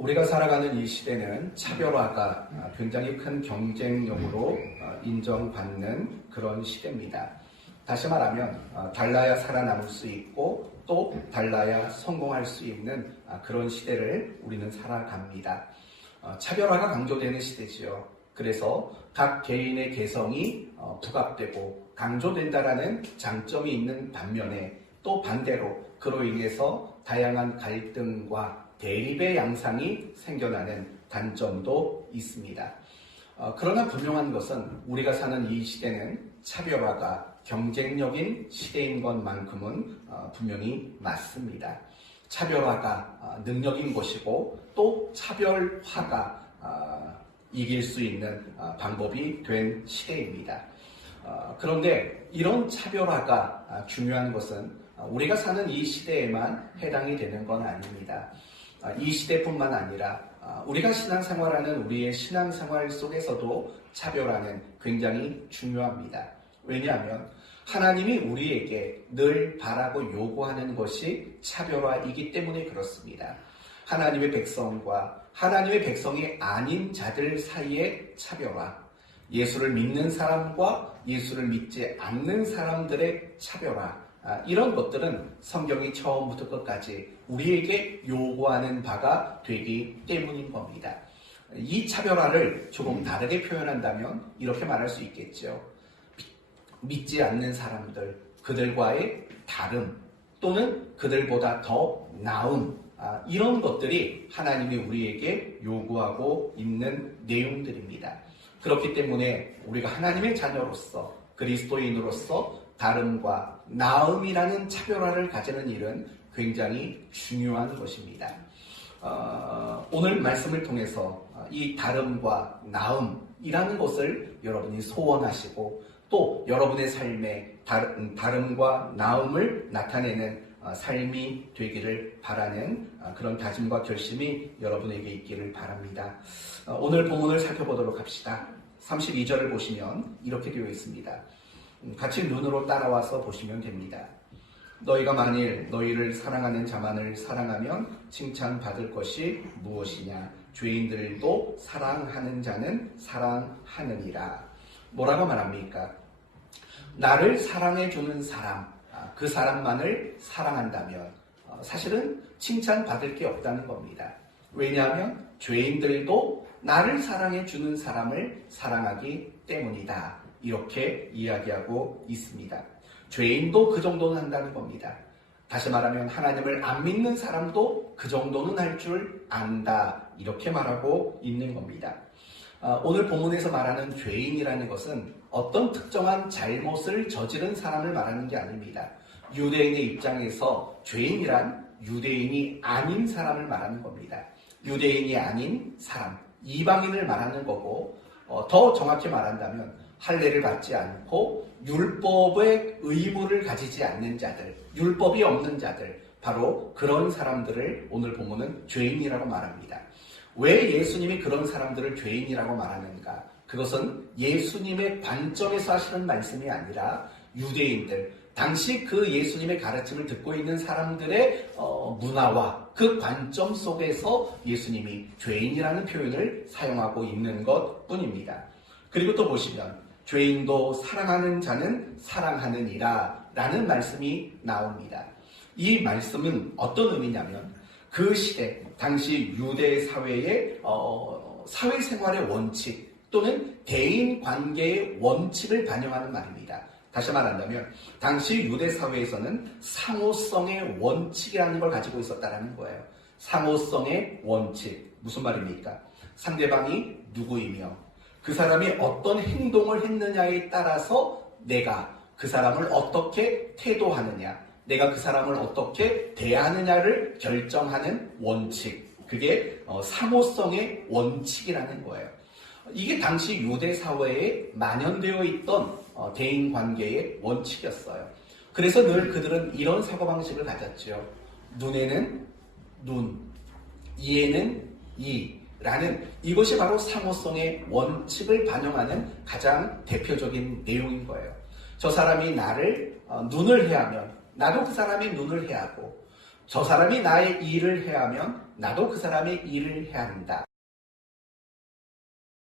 우리가 살아가는 이 시대는 차별화가 굉장히 큰 경쟁력으로 인정받는 그런 시대입니다. 다시 말하면 달라야 살아남을 수 있고 또 달라야 성공할 수 있는 그런 시대를 우리는 살아갑니다. 차별화가 강조되는 시대지요. 그래서 각 개인의 개성이 부각되고 강조된다라는 장점이 있는 반면에 또 반대로 그로 인해서 다양한 갈등과 대립의 양상이 생겨나는 단점도 있습니다. 그러나 분명한 것은 우리가 사는 이 시대는 차별화가 경쟁력인 시대인 것만큼은 분명히 맞습니다. 차별화가 능력인 것이고 또 차별화가 이길 수 있는 방법이 된 시대입니다. 그런데 이런 차별화가 중요한 것은 우리가 사는 이 시대에만 해당이 되는 건 아닙니다. 이 시대뿐만 아니라 우리가 신앙생활하는 우리의 신앙생활 속에서도 차별화는 굉장히 중요합니다. 왜냐하면 하나님이 우리에게 늘 바라고 요구하는 것이 차별화이기 때문에 그렇습니다. 하나님의 백성과 하나님의 백성이 아닌 자들 사이의 차별화, 예수를 믿는 사람과 예수를 믿지 않는 사람들의 차별화, 이런 것들은 성경이 처음부터 끝까지 우리에게 요구하는 바가 되기 때문인 겁니다. 이 차별화를 조금 다르게 표현한다면 이렇게 말할 수 있겠죠. 믿지 않는 사람들, 그들과의 다름 또는 그들보다 더 나음, 이런 것들이 하나님이 우리에게 요구하고 있는 내용들입니다. 그렇기 때문에 우리가 하나님의 자녀로서 그리스도인으로서 다름과 나음이라는 차별화를 가지는 일은 굉장히 중요한 것입니다. 오늘 말씀을 통해서 이 다름과 나음이라는 것을 여러분이 소원하시고 또 여러분의 삶에 다름과 나음을 나타내는 삶이 되기를 바라는 그런 다짐과 결심이 여러분에게 있기를 바랍니다. 오늘 본문을 살펴보도록 합시다. 32절을 보시면 이렇게 되어 있습니다. 같이 눈으로 따라와서 보시면 됩니다. 너희가 만일 너희를 사랑하는 자만을 사랑하면 칭찬받을 것이 무엇이냐? 죄인들도 사랑하는 자는 사랑하느니라. 뭐라고 말합니까? 나를 사랑해주는 사람, 그 사람만을 사랑한다면 사실은 칭찬받을 게 없다는 겁니다. 왜냐하면 죄인들도 나를 사랑해주는 사람을 사랑하기 때문이다. 이렇게 이야기하고 있습니다. 죄인도 그 정도는 한다는 겁니다. 다시 말하면 하나님을 안 믿는 사람도 그 정도는 할 줄 안다. 이렇게 말하고 있는 겁니다. 오늘 본문에서 말하는 죄인이라는 것은 어떤 특정한 잘못을 저지른 사람을 말하는 게 아닙니다. 유대인의 입장에서 죄인이란 유대인이 아닌 사람을 말하는 겁니다. 유대인이 아닌 사람, 이방인을 말하는 거고 더 정확히 말한다면 할례를 받지 않고 율법의 의무를 가지지 않는 자들, 율법이 없는 자들, 바로 그런 사람들을 오늘 본문은 죄인이라고 말합니다. 왜 예수님이 그런 사람들을 죄인이라고 말하는가? 그것은 예수님의 관점에서 하시는 말씀이 아니라 유대인들, 당시 그 예수님의 가르침을 듣고 있는 사람들의 문화와 그 관점 속에서 예수님이 죄인이라는 표현을 사용하고 있는 것 뿐입니다. 그리고 또 보시면 죄인도 사랑하는 자는 사랑하느니라 라는 말씀이 나옵니다. 이 말씀은 어떤 의미냐면 그 시대, 당시 유대 사회의 사회생활의 원칙 또는 대인 관계의 원칙을 반영하는 말입니다. 다시 말한다면 당시 유대 사회에서는 상호성의 원칙이라는 걸 가지고 있었다는 거예요. 상호성의 원칙, 무슨 말입니까? 상대방이 누구이며 그 사람이 어떤 행동을 했느냐에 따라서 내가 그 사람을 어떻게 태도하느냐, 내가 그 사람을 어떻게 대하느냐를 결정하는 원칙, 그게 상호성의 원칙이라는 거예요. 이게 당시 유대 사회에 만연되어 있던 대인관계의 원칙이었어요. 그래서 늘 그들은 이런 사고방식을 가졌죠. 눈에는 눈, 이에는 이라는 이것이 바로 상호성의 원칙을 반영하는 가장 대표적인 내용인 거예요. 저 사람이 나를 눈을 해하면 나도 그 사람의 눈을 해하고 저 사람이 나의 일을 해야 하면 나도 그 사람의 일을 해야 한다.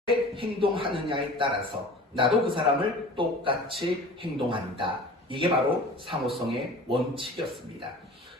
행동하느냐에 따라서 나도 그 사람을 똑같이 행동한다. 이게 바로 상호성의 원칙이었습니다.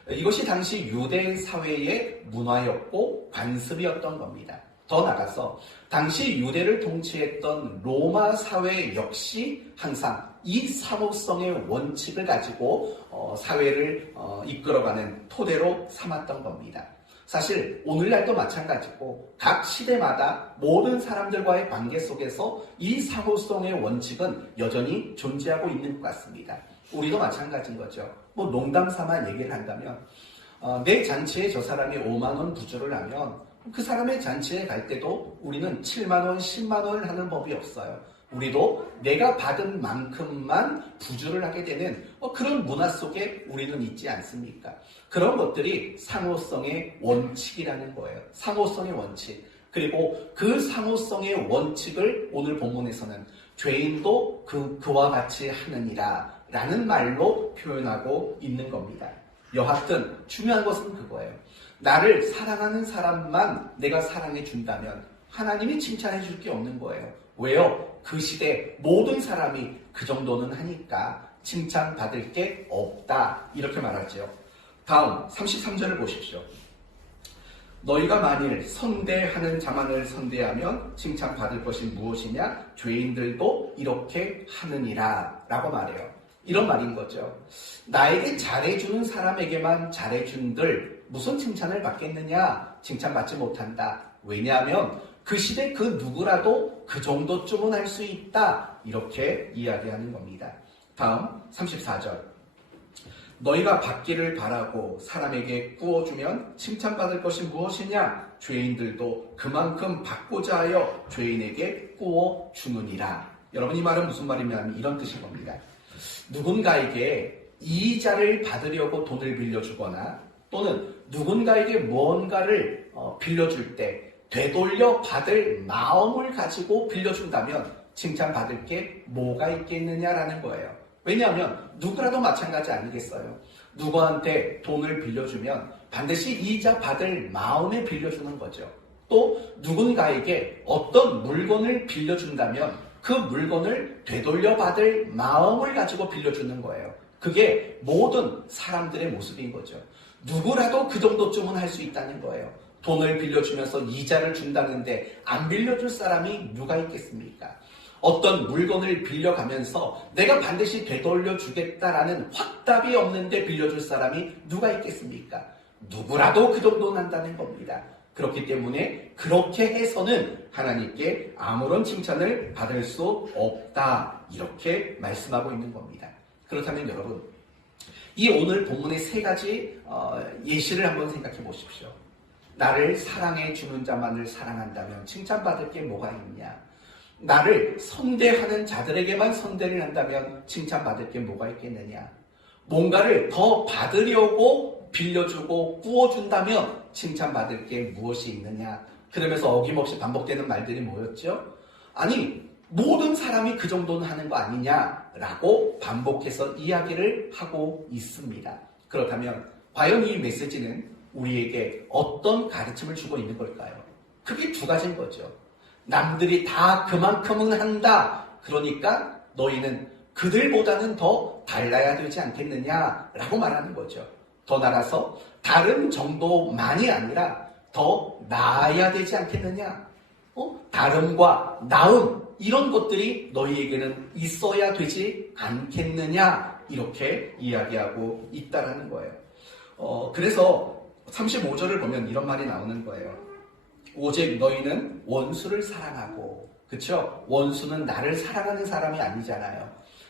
이것이 당시 유대 사회의 문화였고 관습이었던 겁니다. 더 나아가서 당시 유대를 통치했던 로마 사회 역시 항상 이 상호성의 원칙을 가지고 사회를 이끌어가는 토대로 삼았던 겁니다. 사실 오늘날도 마찬가지고 각 시대마다 모든 사람들과의 관계 속에서 이 상호성의 원칙은 여전히 존재하고 있는 것 같습니다. 우리도 마찬가지인 거죠. 뭐 농담 삼아 얘기를 한다면 내 잔치에 저 사람이 5만 원 부주를 하면 그 사람의 잔치에 갈 때도 우리는 7만 원, 10만 원을 하는 법이 없어요. 우리도 내가 받은 만큼만 부주를 하게 되는 그런 문화 속에 우리는 있지 않습니까? 그런 것들이 상호성의 원칙이라는 거예요. 상호성의 원칙. 그리고 그 상호성의 원칙을 오늘 본문에서는 죄인도 그와 같이 하느니라 라는 말로 표현하고 있는 겁니다. 여하튼 중요한 것은 그거예요. 나를 사랑하는 사람만 내가 사랑해 준다면 하나님이 칭찬해 줄 게 없는 거예요. 왜요? 그 시대 모든 사람이 그 정도는 하니까 칭찬받을 게 없다. 이렇게 말하죠. 다음 33절을 보십시오. 너희가 만일 선대하는 자만을 선대하면 칭찬받을 것이 무엇이냐? 죄인들도 이렇게 하느니라 라고 말해요. 이런 말인 거죠. 나에게 잘해주는 사람에게만 잘해준들 무슨 칭찬을 받겠느냐? 칭찬받지 못한다. 왜냐하면 그 시대 그 누구라도 그 정도쯤은 할 수 있다. 이렇게 이야기하는 겁니다. 다음 34절. 너희가 받기를 바라고 사람에게 구워주면 칭찬받을 것이 무엇이냐? 죄인들도 그만큼 받고자 하여 죄인에게 구워주느니라. 여러분 이 말은 무슨 말이냐면 이런 뜻인 겁니다. 누군가에게 이자를 받으려고 돈을 빌려주거나 또는 누군가에게 무언가를 빌려줄 때 되돌려 받을 마음을 가지고 빌려준다면 칭찬받을 게 뭐가 있겠느냐라는 거예요. 왜냐하면 누구라도 마찬가지 아니겠어요? 누구한테 돈을 빌려주면 반드시 이자 받을 마음에 빌려주는 거죠. 또 누군가에게 어떤 물건을 빌려준다면 그 물건을 되돌려 받을 마음을 가지고 빌려주는 거예요. 그게 모든 사람들의 모습인 거죠. 누구라도 그 정도쯤은 할 수 있다는 거예요. 돈을 빌려주면서 이자를 준다는데 안 빌려줄 사람이 누가 있겠습니까? 어떤 물건을 빌려가면서 내가 반드시 되돌려 주겠다라는 확답이 없는데 빌려줄 사람이 누가 있겠습니까? 누구라도 그 정도는 한다는 겁니다. 그렇기 때문에 그렇게 해서는 하나님께 아무런 칭찬을 받을 수 없다. 이렇게 말씀하고 있는 겁니다. 그렇다면 여러분, 이 오늘 본문의 세 가지 예시를 한번 생각해 보십시오. 나를 사랑해 주는 자만을 사랑한다면 칭찬받을 게 뭐가 있냐? 나를 선대하는 자들에게만 선대를 한다면 칭찬받을 게 뭐가 있겠느냐? 뭔가를 더 받으려고 빌려주고 구워준다면 칭찬받을 게 무엇이 있느냐? 그러면서 어김없이 반복되는 말들이 뭐였죠? 아니, 모든 사람이 그 정도는 하는 거 아니냐라고 반복해서 이야기를 하고 있습니다. 그렇다면 과연 이 메시지는 우리에게 어떤 가르침을 주고 있는 걸까요? 그게 두 가지인 거죠. 남들이 다 그만큼은 한다. 그러니까 너희는 그들보다는 더 달라야 되지 않겠느냐라고 말하는 거죠. 더 나아가서 다른 정도만이 아니라 더 나아야 되지 않겠느냐. 다름과 나음 이런 것들이 너희에게는 있어야 되지 않겠느냐. 이렇게 이야기하고 있다라는 거예요. 그래서 35절을 보면 이런 말이 나오는 거예요. 오직 너희는 원수를 사랑하고, 그쵸? 원수는 나를 사랑하는 사람이 아니잖아요.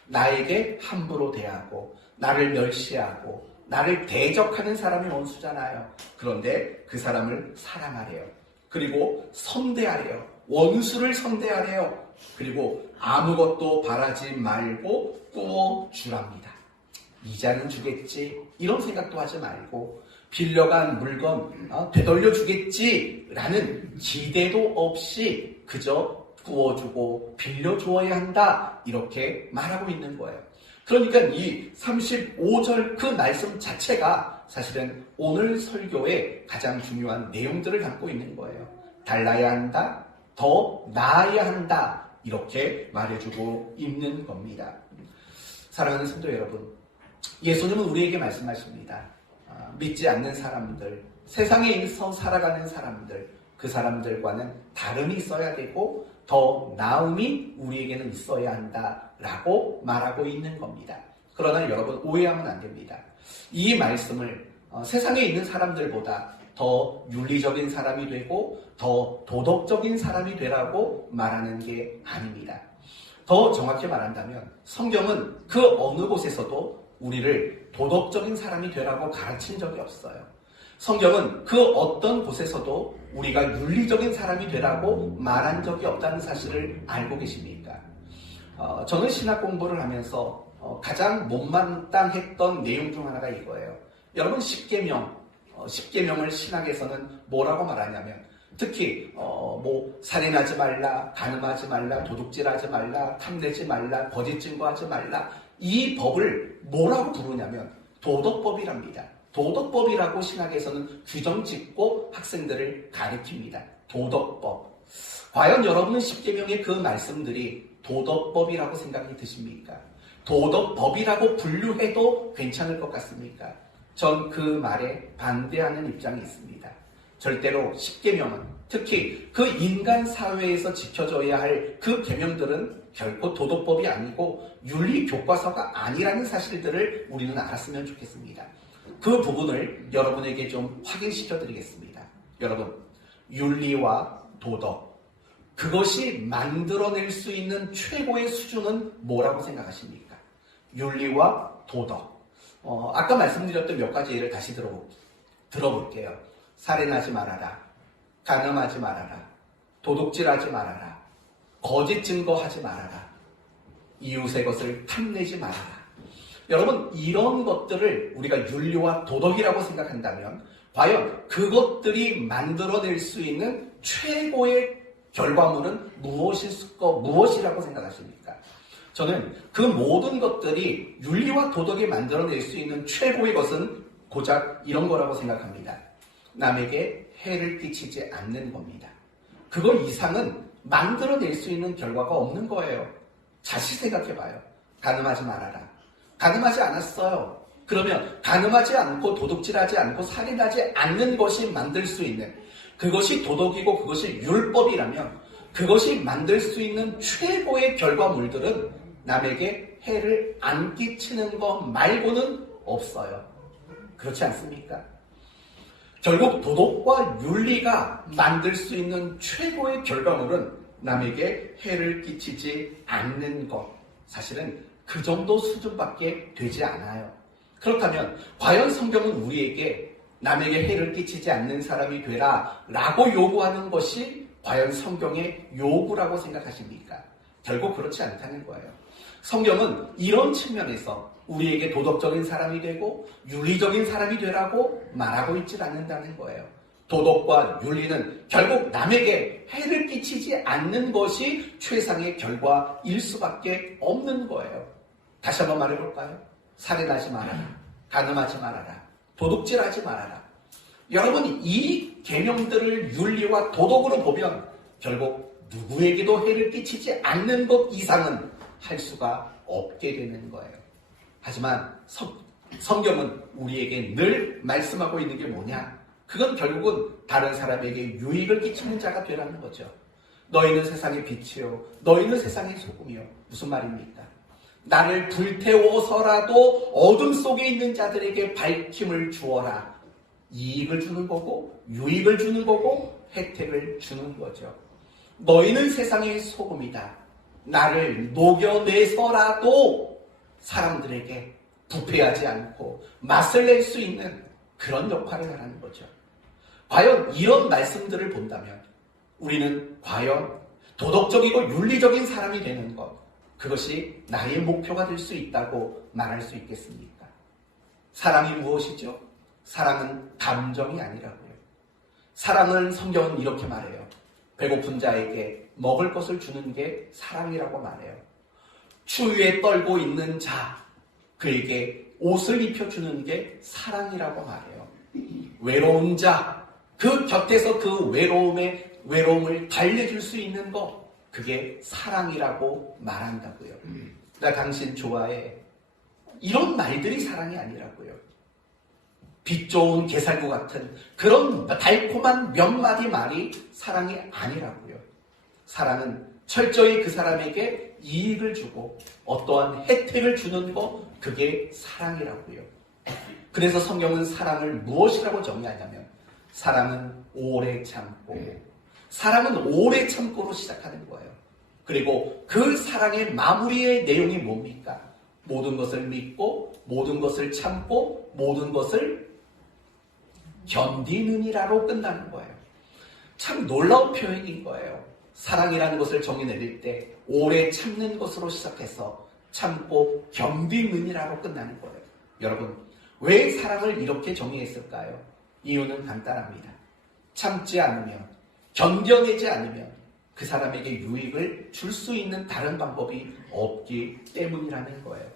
나에게 함부로 대하고, 나를 멸시하고, 나를 대적하는 사람이 원수잖아요. 그런데 그 사람을 사랑하래요. 그리고 선대하래요. 원수를 선대하래요. 그리고 아무것도 바라지 말고 구워주랍니다. 이자는 주겠지. 이런 생각도 하지 말고, 빌려간 물건 되돌려 주겠지라는 기대도 없이 그저 구워주고 빌려주어야 한다. 이렇게 말하고 있는 거예요. 그러니까 이 35절 그 말씀 자체가 사실은 오늘 설교의 가장 중요한 내용들을 담고 있는 거예요. 달라야 한다, 더 나아야 한다, 이렇게 말해주고 있는 겁니다. 사랑하는 성도 여러분, 예수님은 우리에게 말씀하십니다. 믿지 않는 사람들, 세상에서 살아가는 사람들, 그 사람들과는 다름이 있어야 되고 더 나음이 우리에게는 있어야 한다라고 말하고 있는 겁니다. 그러나 여러분, 오해하면 안 됩니다. 이 말씀을 세상에 있는 사람들보다 더 윤리적인 사람이 되고 더 도덕적인 사람이 되라고 말하는 게 아닙니다. 더 정확히 말한다면 성경은 그 어느 곳에서도 우리를 도덕적인 사람이 되라고 가르친 적이 없어요. 성경은 그 어떤 곳에서도 우리가 윤리적인 사람이 되라고 말한 적이 없다는 사실을 알고 계십니까? 저는 신학 공부를 하면서 가장 못마땅했던 내용 중 하나가 이거예요. 여러분, 십계명을 신학에서는 뭐라고 말하냐면, 특히 살인하지 말라, 간음하지 말라, 도둑질하지 말라, 탐내지 말라, 거짓 증거하지 말라, 이 법을 뭐라고 부르냐면 도덕법이랍니다. 도덕법이라고 신학에서는 규정 짓고 학생들을 가르칩니다. 도덕법. 과연 여러분은 십계명의 그 말씀들이 도덕법이라고 생각이 드십니까? 도덕법이라고 분류해도 괜찮을 것 같습니까? 전 그 말에 반대하는 입장이 있습니다. 절대로 십계명은, 특히 그 인간 사회에서 지켜져야 할 그 계명들은 결코 도덕법이 아니고 윤리 교과서가 아니라는 사실들을 우리는 알았으면 좋겠습니다. 그 부분을 여러분에게 좀 확인시켜 드리겠습니다. 여러분, 윤리와 도덕, 그것이 만들어낼 수 있는 최고의 수준은 뭐라고 생각하십니까? 윤리와 도덕. 아까 말씀드렸던 몇 가지 예를 다시 들어볼게요. 살인하지 말아라, 간음하지 말아라, 도둑질하지 말아라, 거짓 증거하지 말아라, 이웃의 것을 탐내지 말아라. 여러분, 이런 것들을 우리가 윤리와 도덕이라고 생각한다면 과연 그것들이 만들어낼 수 있는 최고의 결과물은 무엇이라고 생각하십니까? 저는 그 모든 것들이 윤리와 도덕이 만들어낼 수 있는 최고의 것은 고작 이런 거라고 생각합니다. 남에게 해를 끼치지 않는 겁니다. 그거 이상은 만들어낼 수 있는 결과가 없는 거예요. 다시 생각해봐요. 간음하지 말아라. 간음하지 않았어요. 그러면 간음하지 않고 도둑질하지 않고 살인하지 않는 것이 만들 수 있는, 그것이 도덕이고 그것이 율법이라면 그것이 만들 수 있는 최고의 결과물들은 남에게 해를 안 끼치는 것 말고는 없어요. 그렇지 않습니까? 결국 도덕과 윤리가 만들 수 있는 최고의 결과물은 남에게 해를 끼치지 않는 것. 사실은 그 정도 수준밖에 되지 않아요. 그렇다면 과연 성경은 우리에게 남에게 해를 끼치지 않는 사람이 되라 라고 요구하는 것이 과연 성경의 요구라고 생각하십니까? 결국 그렇지 않다는 거예요. 성경은 이런 측면에서 우리에게 도덕적인 사람이 되고 윤리적인 사람이 되라고 말하고 있지 않는다는 거예요. 도덕과 윤리는 결국 남에게 해를 끼치지 않는 것이 최상의 결과일 수밖에 없는 거예요. 다시 한번 말해볼까요? 살인하지 말아라, 간음하지 말아라, 도둑질하지 말아라. 여러분, 이 계명들을 윤리와 도덕으로 보면 결국 누구에게도 해를 끼치지 않는 것 이상은 할 수가 없게 되는 거예요. 하지만 성경은 우리에게 늘 말씀하고 있는 게 뭐냐? 그건 결국은 다른 사람에게 유익을 끼치는 자가 되라는 거죠. 너희는 세상의 빛이요, 너희는 세상의 소금이요. 무슨 말입니까? 나를 불태워서라도 어둠 속에 있는 자들에게 밝힘을 주어라. 이익을 주는 거고, 유익을 주는 거고, 혜택을 주는 거죠. 너희는 세상의 소금이다. 나를 녹여내서라도 사람들에게 부패하지 않고 맛을 낼 수 있는 그런 역할을 하라는 거죠. 과연 이런 말씀들을 본다면 우리는 과연 도덕적이고 윤리적인 사람이 되는 것, 그것이 나의 목표가 될 수 있다고 말할 수 있겠습니까? 사랑이 무엇이죠? 사랑은 감정이 아니라고요. 사랑은 성경은 이렇게 말해요. 배고픈 자에게 먹을 것을 주는 게 사랑이라고 말해요. 추위에 떨고 있는 자, 그에게 옷을 입혀주는 게 사랑이라고 말해요. 외로운 자, 그 곁에서 그 외로움을 달래줄 수 있는 것, 그게 사랑이라고 말한다고요. 나 당신 좋아해. 이런 말들이 사랑이 아니라고요. 빛 좋은 게살구 같은 그런 달콤한 몇 마디 말이 사랑이 아니라고요. 사랑은 철저히 그 사람에게 이익을 주고 어떠한 혜택을 주는 것, 그게 사랑이라고요. 그래서 성경은 사랑을 무엇이라고 정의하냐면 사랑은 오래 참고, 사랑은 오래 참고로 시작하는 거예요. 그리고 그 사랑의 마무리의 내용이 뭡니까? 모든 것을 믿고, 모든 것을 참고, 모든 것을 견디느니라로 끝나는 거예요. 참 놀라운 표현인 거예요. 사랑이라는 것을 정의 내릴 때 오래 참는 것으로 시작해서 참고 견디느니라로 끝나는 거예요. 여러분, 왜 사랑을 이렇게 정의했을까요? 이유는 간단합니다. 참지 않으면, 견뎌내지 않으면 그 사람에게 유익을 줄 수 있는 다른 방법이 없기 때문이라는 거예요.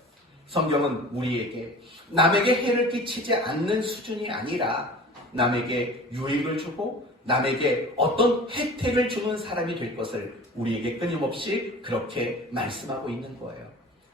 성경은 우리에게 남에게 해를 끼치지 않는 수준이 아니라 남에게 유익을 주고 남에게 어떤 혜택을 주는 사람이 될 것을 우리에게 끊임없이 그렇게 말씀하고 있는 거예요.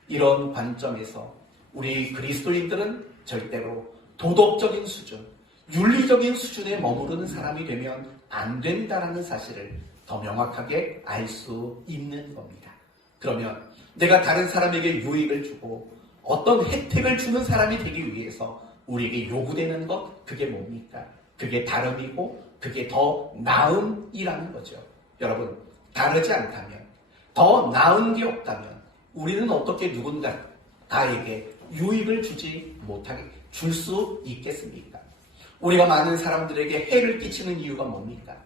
이런 관점에서 우리 그리스도인들은 절대로 도덕적인 수준, 윤리적인 수준에 머무르는 사람이 되면 안 된다라는 사실을 더 명확하게 알 수 있는 겁니다. 그러면 내가 다른 사람에게 유익을 주고 어떤 혜택을 주는 사람이 되기 위해서 우리에게 요구되는 것, 그게 뭡니까? 그게 다름이고 그게 더 나음이라는 거죠. 여러분, 다르지 않다면, 더 나은 게 없다면 우리는 어떻게 누군가에게 유익을 주지 못하게 줄 수 있겠습니까? 우리가 많은 사람들에게 해를 끼치는 이유가 뭡니까?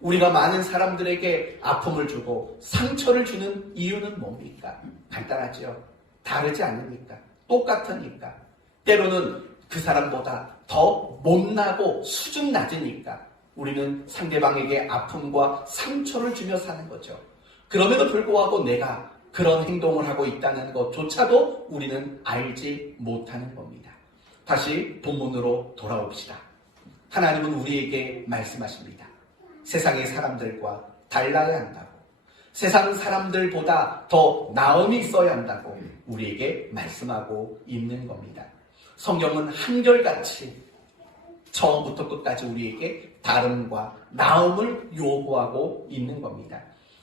우리가 많은 사람들에게 아픔을 주고 상처를 주는 이유는 뭡니까? 간단하죠. 다르지 않으니까. 똑같으니까. 때로는 그 사람보다 더 못나고 수준 낮으니까 우리는 상대방에게 아픔과 상처를 주며 사는 거죠. 그럼에도 불구하고 내가 그런 행동을 하고 있다는 것조차도 우리는 알지 못하는 겁니다. 다시 본문으로 돌아옵시다. 하나님은 우리에게 말씀하십니다. 세상의 사람들과 달라야 한다고, 세상 사람들보다 더 나음이 있어야 한다고 우리에게 말씀하고 있는 겁니다. 성경은 한결같이 처음부터 끝까지 우리에게 다름과 나음을 요구하고 있는 겁니다.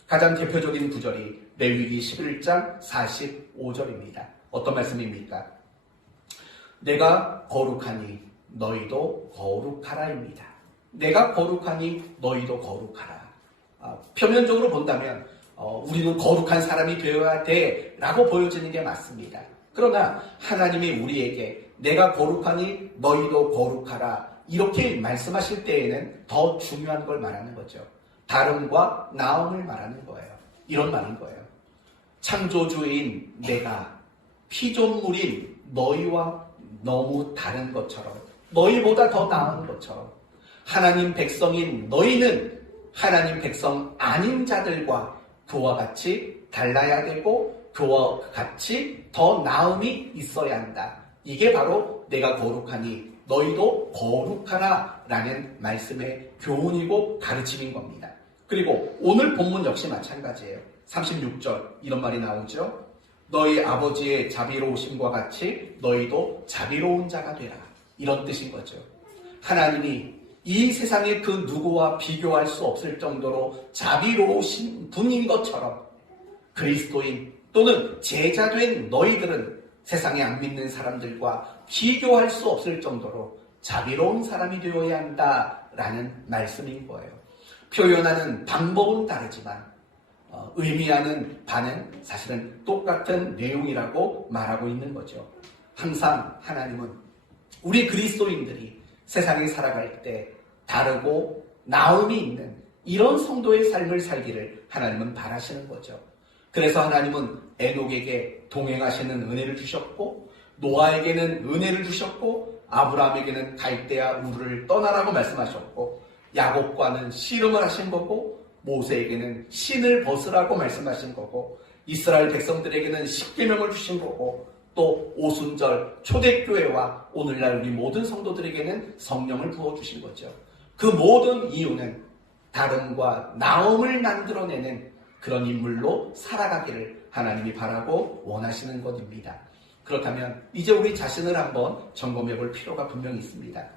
가장 대표적인 구절이 레위기 11장 45절입니다. 어떤 말씀입니까? 내가 거룩하니 너희도 거룩하라입니다. 내가 거룩하니 너희도 거룩하라. 표면적으로 본다면 우리는 거룩한 사람이 되어야 돼 라고 보여지는 게 맞습니다. 그러나 하나님이 우리에게 내가 거룩하니 너희도 거룩하라 이렇게 말씀하실 때에는 더 중요한 걸 말하는 거죠. 다름과 나음을 말하는 거예요. 이런 말인 거예요. 창조주인 내가 피조물인 너희와 너무 다른 것처럼, 너희보다 더 나은 것처럼 하나님 백성인 너희는 하나님 백성 아닌 자들과 그와 같이 달라야 되고 그와 같이 더 나음이 있어야 한다. 이게 바로 내가 거룩하니 너희도 거룩하라 라는 말씀의 교훈이고 가르침인 겁니다. 그리고 오늘 본문 역시 마찬가지예요. 36절 이런 말이 나오죠. 너희 아버지의 자비로우심과 같이 너희도 자비로운 자가 되라. 이런 뜻인 거죠. 하나님이 이 세상의 그 누구와 비교할 수 없을 정도로 자비로우신 분인 것처럼 그리스도인 또는 제자된 너희들은 세상에 안 믿는 사람들과 비교할 수 없을 정도로 자비로운 사람이 되어야 한다라는 말씀인 거예요. 표현하는 방법은 다르지만 의미하는 바는 사실은 똑같은 내용이라고 말하고 있는 거죠. 항상 하나님은 우리 그리스도인들이 세상에 살아갈 때 다르고 나음이 있는 이런 성도의 삶을 살기를 하나님은 바라시는 거죠. 그래서 하나님은 에녹에게 동행하시는 은혜를 주셨고 노아에게는 은혜를 주셨고 아브라함에게는 갈대아 우르를 떠나라고 말씀하셨고 야곱과는 씨름을 하신 거고 모세에게는 신을 벗으라고 말씀하신 거고 이스라엘 백성들에게는 십계명을 주신 거고 또 오순절 초대교회와 오늘날 우리 모든 성도들에게는 성령을 부어주신 거죠. 그 모든 이유는 다름과 나음을 만들어내는 그런 인물로 살아가기를 하나님이 바라고 원하시는 것입니다. 그렇다면 이제 우리 자신을 한번 점검해 볼 필요가 분명히 있습니다.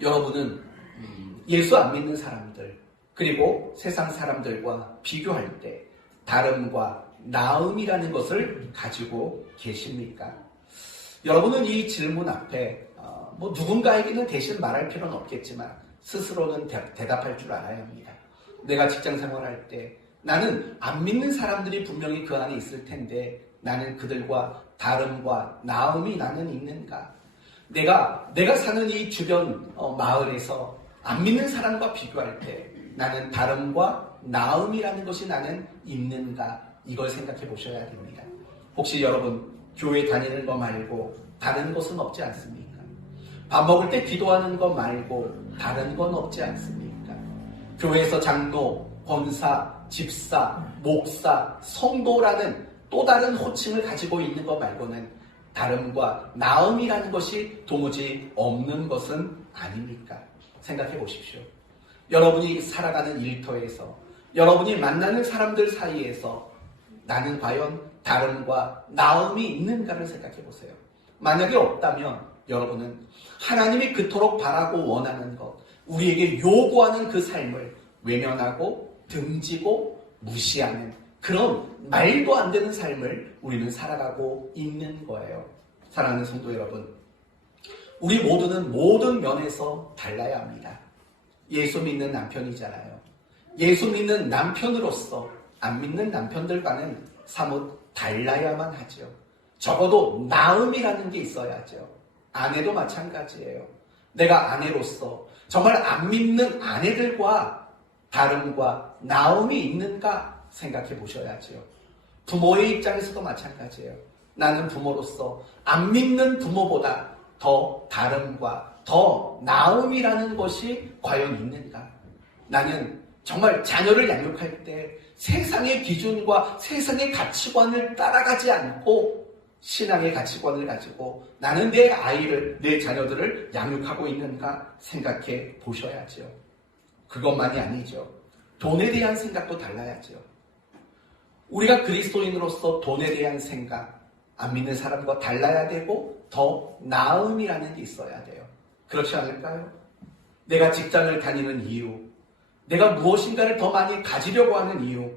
여러분은 예수 안 믿는 사람들 그리고 세상 사람들과 비교할 때 다름과 나음이라는 것을 가지고 계십니까? 여러분은 이 질문 앞에 누군가에게는 대신 말할 필요는 없겠지만 스스로는 대답할 줄 알아야 합니다. 내가 직장 생활할 때 나는 안 믿는 사람들이 분명히 그 안에 있을 텐데 나는 그들과 다름과 나음이 나는 있는가? 내가 사는 이 주변 마을에서 안 믿는 사람과 비교할 때 나는 다름과 나음이라는 것이 나는 있는가? 이걸 생각해 보셔야 됩니다. 혹시 여러분 교회 다니는 거 말고 다른 것은 없지 않습니까? 밥 먹을 때 기도하는 거 말고 다른 건 없지 않습니까? 교회에서 장로, 권사, 집사, 목사, 성도라는 또 다른 호칭을 가지고 있는 것 말고는 다름과 나음이라는 것이 도무지 없는 것은 아닙니까? 생각해 보십시오. 여러분이 살아가는 일터에서 여러분이 만나는 사람들 사이에서 나는 과연 다름과 나음이 있는가를 생각해 보세요. 만약에 없다면 여러분은 하나님이 그토록 바라고 원하는 것, 우리에게 요구하는 그 삶을 외면하고 등지고 무시하는 그런 말도 안 되는 삶을 우리는 살아가고 있는 거예요. 사랑하는 성도 여러분, 우리 모두는 모든 면에서 달라야 합니다. 예수 믿는 남편이잖아요. 예수 믿는 남편으로서 안 믿는 남편들과는 사뭇 달라야만 하죠. 적어도 나음이라는 게 있어야죠. 아내도 마찬가지예요. 내가 아내로서 정말 안 믿는 아내들과 다름과 나음이 있는가 생각해 보셔야죠. 부모의 입장에서도 마찬가지예요. 나는 부모로서 안 믿는 부모보다 더 다름과 더 나음이라는 것이 과연 있는가? 나는 정말 자녀를 양육할 때 세상의 기준과 세상의 가치관을 따라가지 않고 신앙의 가치관을 가지고 나는 내 아이를, 내 자녀들을 양육하고 있는가 생각해 보셔야죠. 그것만이 아니죠. 돈에 대한 생각도 달라야죠. 우리가 그리스도인으로서 돈에 대한 생각, 안 믿는 사람과 달라야 되고 더 나음이라는 게 있어야 돼요. 그렇지 않을까요? 내가 직장을 다니는 이유, 내가 무엇인가를 더 많이 가지려고 하는 이유,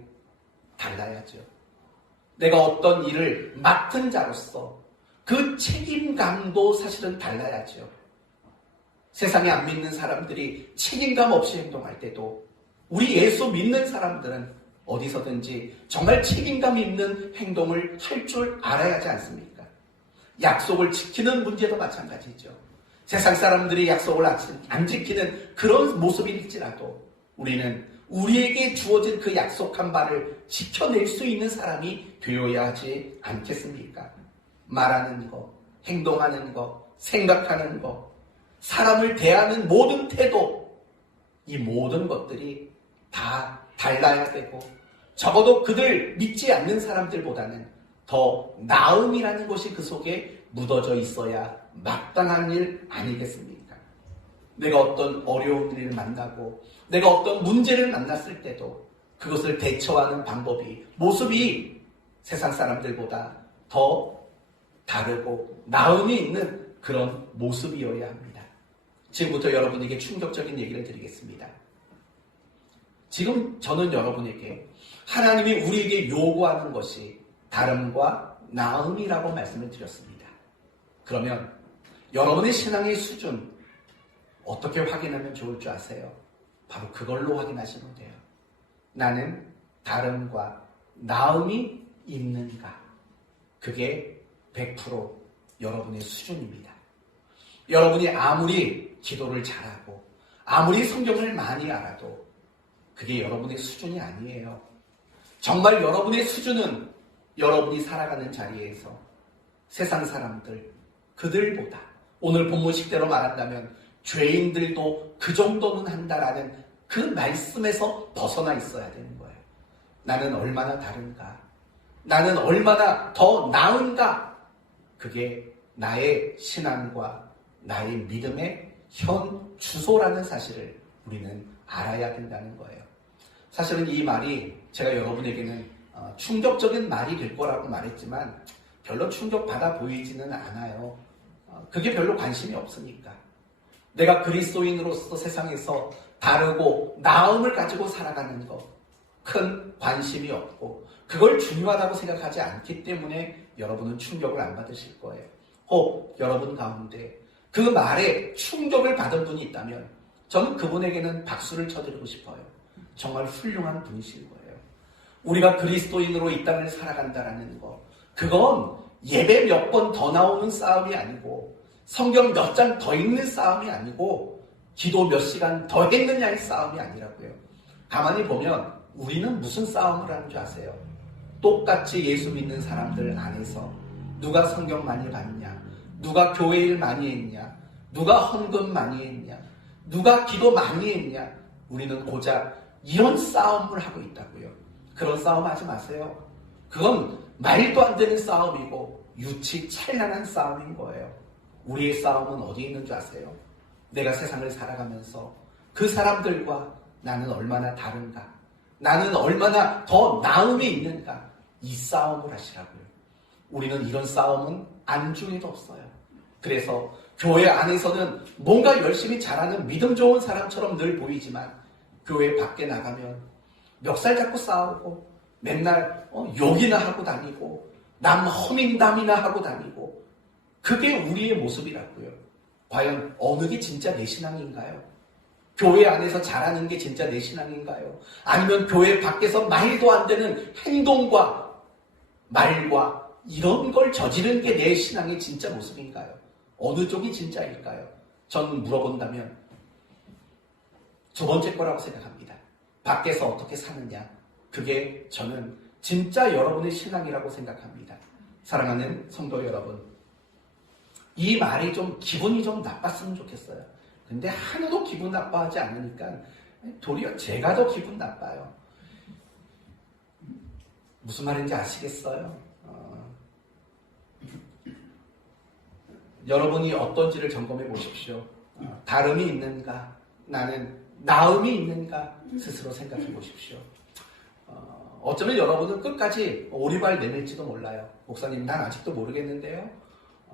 달라야죠. 내가 어떤 일을 맡은 자로서 그 책임감도 사실은 달라야죠. 세상에 안 믿는 사람들이 책임감 없이 행동할 때도 우리 예수 믿는 사람들은 어디서든지 정말 책임감 있는 행동을 할 줄 알아야 하지 않습니까? 약속을 지키는 문제도 마찬가지죠. 세상 사람들이 약속을 안 지키는 그런 모습일지라도 우리는 우리에게 주어진 그 약속한 바를 지켜낼 수 있는 사람이 되어야 하지 않겠습니까? 말하는 것, 행동하는 것, 생각하는 것, 사람을 대하는 모든 태도, 이 모든 것들이 다 달라야 되고 적어도 그들 믿지 않는 사람들보다는 더 나음이라는 것이 그 속에 묻어져 있어야 마땅한 일 아니겠습니까? 내가 어떤 어려운 일을 만나고 내가 어떤 문제를 만났을 때도 그것을 대처하는 방법이, 모습이 세상 사람들보다 더 다르고 나음이 있는 그런 모습이어야 합니다. 지금부터 여러분에게 충격적인 얘기를 드리겠습니다. 지금 저는 여러분에게 하나님이 우리에게 요구하는 것이 다름과 나음이라고 말씀을 드렸습니다. 그러면 여러분의 신앙의 수준 어떻게 확인하면 좋을 줄 아세요? 바로 그걸로 확인하시면 돼요. 나는 다름과 나음이 있는가? 그게 100% 여러분의 수준입니다. 여러분이 아무리 기도를 잘하고 아무리 성경을 많이 알아도 그게 여러분의 수준이 아니에요. 정말 여러분의 수준은 여러분이 살아가는 자리에서 세상 사람들, 그들보다 오늘 본문식대로 말한다면 죄인들도 그 정도는 한다라는 그 말씀에서 벗어나 있어야 되는 거예요. 나는 얼마나 다른가? 나는 얼마나 더 나은가? 그게 나의 신앙과 나의 믿음의 현 주소라는 사실을 우리는 알아야 된다는 거예요. 사실은 이 말이 제가 여러분에게는 충격적인 말이 될 거라고 말했지만 별로 충격받아 보이지는 않아요. 그게 별로 관심이 없으니까. 내가 그리스도인으로서 세상에서 다르고 나음을 가지고 살아가는 것, 큰 관심이 없고 그걸 중요하다고 생각하지 않기 때문에 여러분은 충격을 안 받으실 거예요. 혹 여러분 가운데 그 말에 충격을 받은 분이 있다면 저는 그분에게는 박수를 쳐드리고 싶어요. 정말 훌륭한 분이신 거예요. 우리가 그리스도인으로 이 땅을 살아간다라는 거, 그건 예배 몇 번 더 나오는 싸움이 아니고 성경 몇 장 더 읽는 싸움이 아니고 기도 몇 시간 더 했느냐의 싸움이 아니라고요. 가만히 보면 우리는 무슨 싸움을 하는 줄 아세요? 똑같이 예수 믿는 사람들 안에서 누가 성경 많이 봤냐, 누가 교회 일 많이 했냐, 누가 헌금 많이 했냐, 누가 기도 많이 했냐, 우리는 고작 이런 싸움을 하고 있다고요. 그런 싸움 하지 마세요. 그건 말도 안 되는 싸움이고 유치 찬란한 싸움인 거예요. 우리의 싸움은 어디에 있는 줄 아세요? 내가 세상을 살아가면서 그 사람들과 나는 얼마나 다른가, 나는 얼마나 더 나음이 있는가, 이 싸움을 하시라고요. 우리는 이런 싸움은 안중에도 없어요. 그래서 교회 안에서는 뭔가 열심히 잘하는 믿음 좋은 사람처럼 늘 보이지만 교회 밖에 나가면 멱살 잡고 싸우고 맨날 욕이나 하고 다니고 남 허밍담이나 하고 다니고, 그게 우리의 모습이라고요. 과연 어느 게 진짜 내 신앙인가요? 교회 안에서 잘하는 게 진짜 내 신앙인가요? 아니면 교회 밖에서 말도 안 되는 행동과 말과 이런 걸 저지른 게 내 신앙의 진짜 모습인가요? 어느 쪽이 진짜일까요? 저는 물어본다면 두 번째 거라고 생각합니다. 밖에서 어떻게 사느냐, 그게 저는 진짜 여러분의 신앙이라고 생각합니다. 사랑하는 성도 여러분, 이 말이 좀 기분이 좀 나빴으면 좋겠어요. 근데 하나도 기분 나빠하지 않으니까 도리어 제가 더 기분 나빠요. 무슨 말인지 아시겠어요? 여러분이 어떤지를 점검해 보십시오. 다름이 있는가, 나는 나음이 있는가 스스로 생각해 보십시오. 어쩌면 여러분은 끝까지 오리발 내밀지도 몰라요. 목사님, 난 아직도 모르겠는데요.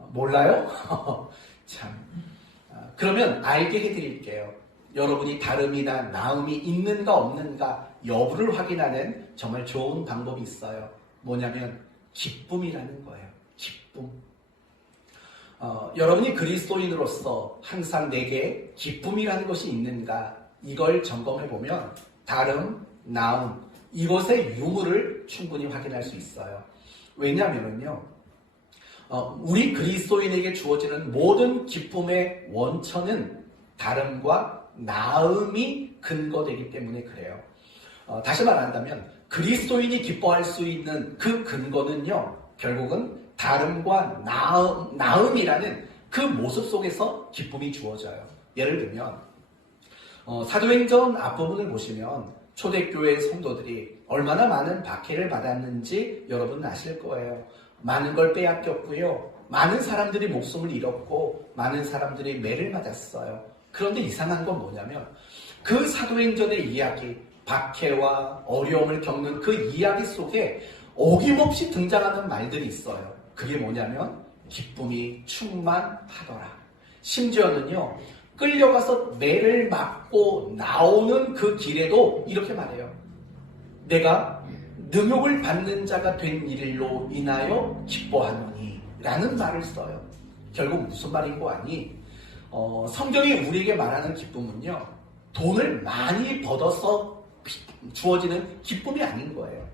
몰라요? 참. 그러면 알게 해드릴게요. 여러분이 다름이나 나음이 있는가 없는가 여부를 확인하는 정말 좋은 방법이 있어요. 뭐냐면 기쁨이라는 거예요. 기쁨. 여러분이 그리스도인으로서 항상 내게 기쁨이라는 것이 있는가, 이걸 점검해 보면 다름, 나음, 이것의 유무를 충분히 확인할 수 있어요. 왜냐하면요, 우리 그리스도인에게 주어지는 모든 기쁨의 원천은 다름과 나음이 근거되기 때문에 그래요. 다시 말한다면 그리스도인이 기뻐할 수 있는 그 근거는요, 결국은 다름과 나음이라는 그 모습 속에서 기쁨이 주어져요. 예를 들면 사도행전 앞부분을 보시면 초대교회 성도들이 얼마나 많은 박해를 받았는지 여러분 아실 거예요. 많은 걸 빼앗겼고요. 많은 사람들이 목숨을 잃었고 많은 사람들이 매를 맞았어요. 그런데 이상한 건 뭐냐면 그 사도행전의 이야기, 박해와 어려움을 겪는 그 이야기 속에 어김없이 등장하는 말들이 있어요. 그게 뭐냐면 기쁨이 충만하더라. 심지어는요, 끌려가서 매를 맞고 나오는 그 길에도 이렇게 말해요. 내가 능욕을 받는 자가 된 일로 인하여 기뻐하노니 라는 말을 써요. 결국 무슨 말인 거 아니? 성경이 우리에게 말하는 기쁨은요, 돈을 많이 벌어서 주어지는 기쁨이 아닌 거예요.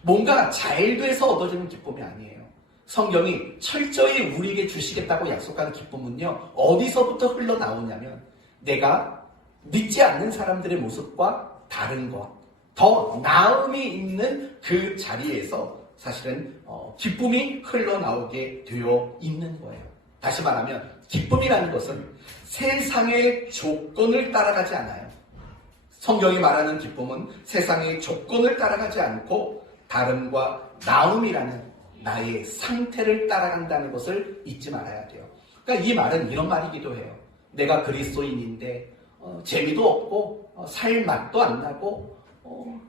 뭔가 잘 돼서 얻어지는 기쁨이 아니에요. 성경이 철저히 우리에게 주시겠다고 약속한 기쁨은요, 어디서부터 흘러나오냐면 내가 믿지 않는 사람들의 모습과 다른 것, 더 나음이 있는 그 자리에서 사실은 기쁨이 흘러나오게 되어 있는 거예요. 다시 말하면 기쁨이라는 것은 세상의 조건을 따라가지 않아요. 성경이 말하는 기쁨은 세상의 조건을 따라가지 않고 다름과 나음이라는 나의 상태를 따라간다는 것을 잊지 말아야 돼요. 그러니까 이 말은 이런 말이기도 해요. 내가 그리스도인인데 재미도 없고 살 맛도 안 나고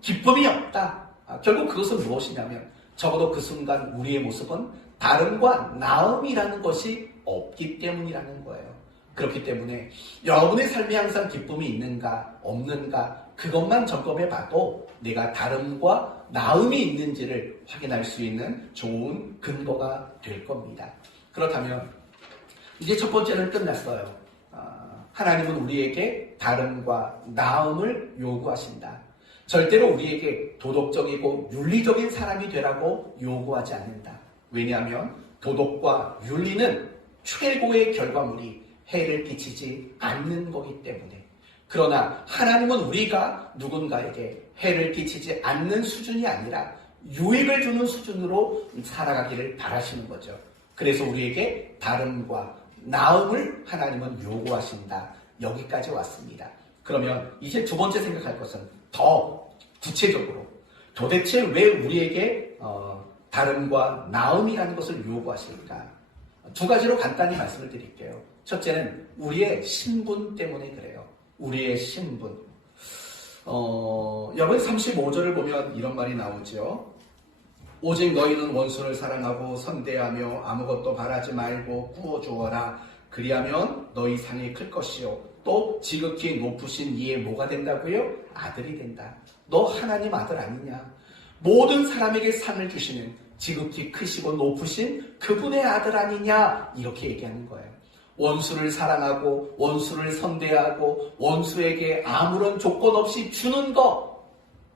기쁨이 없다. 결국 그것은 무엇이냐면 적어도 그 순간 우리의 모습은 다름과 나음이라는 것이 없기 때문이라는 거예요. 그렇기 때문에 여러분의 삶에 항상 기쁨이 있는가 없는가 그것만 점검해 봐도 내가 다름과 나음이 있는지를 확인할 수 있는 좋은 근거가 될 겁니다. 그렇다면 이제 첫 번째는 끝났어요. 하나님은 우리에게 다름과 나음을 요구하신다. 절대로 우리에게 도덕적이고 윤리적인 사람이 되라고 요구하지 않는다. 왜냐하면 도덕과 윤리는 최고의 결과물이 해를 끼치지 않는 거기 때문에. 그러나 하나님은 우리가 누군가에게 해를 끼치지 않는 수준이 아니라 유익을 주는 수준으로 살아가기를 바라시는 거죠. 그래서 우리에게 다름과 나음을 하나님은 요구하신다. 여기까지 왔습니다. 그러면 이제 두 번째 생각할 것은 더 구체적으로 도대체 왜 우리에게 다름과 나음이라는 것을 요구하실까? 두 가지로 간단히 말씀을 드릴게요. 첫째는 우리의 신분 때문에 그래요. 우리의 신분. 여러분 35절을 보면 이런 말이 나오죠. 오직 너희는 원수를 사랑하고 선대하며 아무것도 바라지 말고 구워주어라. 그리하면 너희 상이 클 것이요. 또 지극히 높으신 이의 뭐가 된다고요? 아들이 된다. 너 하나님 아들 아니냐? 모든 사람에게 상을 주시는 지극히 크시고 높으신 그분의 아들 아니냐? 이렇게 얘기하는 거예요. 원수를 사랑하고 원수를 선대하고 원수에게 아무런 조건 없이 주는 거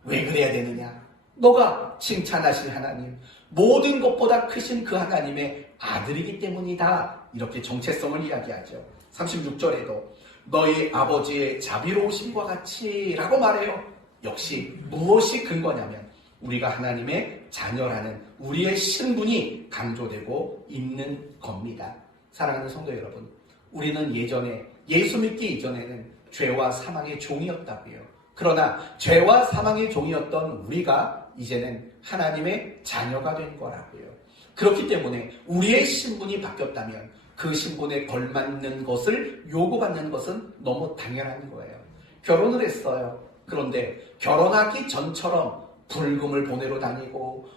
왜 그래야 되느냐? 너가 칭찬하실 하나님, 모든 것보다 크신 그 하나님의 아들이기 때문이다. 이렇게 정체성을 이야기하죠. 36절에도 너희 아버지의 자비로우심과 같이 라고 말해요. 역시 무엇이 근거냐면 우리가 하나님의 자녀라는 우리의 신분이 강조되고 있는 겁니다. 사랑하는 성도 여러분, 우리는 예전에 예수 믿기 이전에는 죄와 사망의 종이었다고요. 그러나 죄와 사망의 종이었던 우리가 이제는 하나님의 자녀가 된 거라고요. 그렇기 때문에 우리의 신분이 바뀌었다면 그 신분에 걸맞는 것을 요구받는 것은 너무 당연한 거예요. 결혼을 했어요. 그런데 결혼하기 전처럼 불금을 보내러 다니고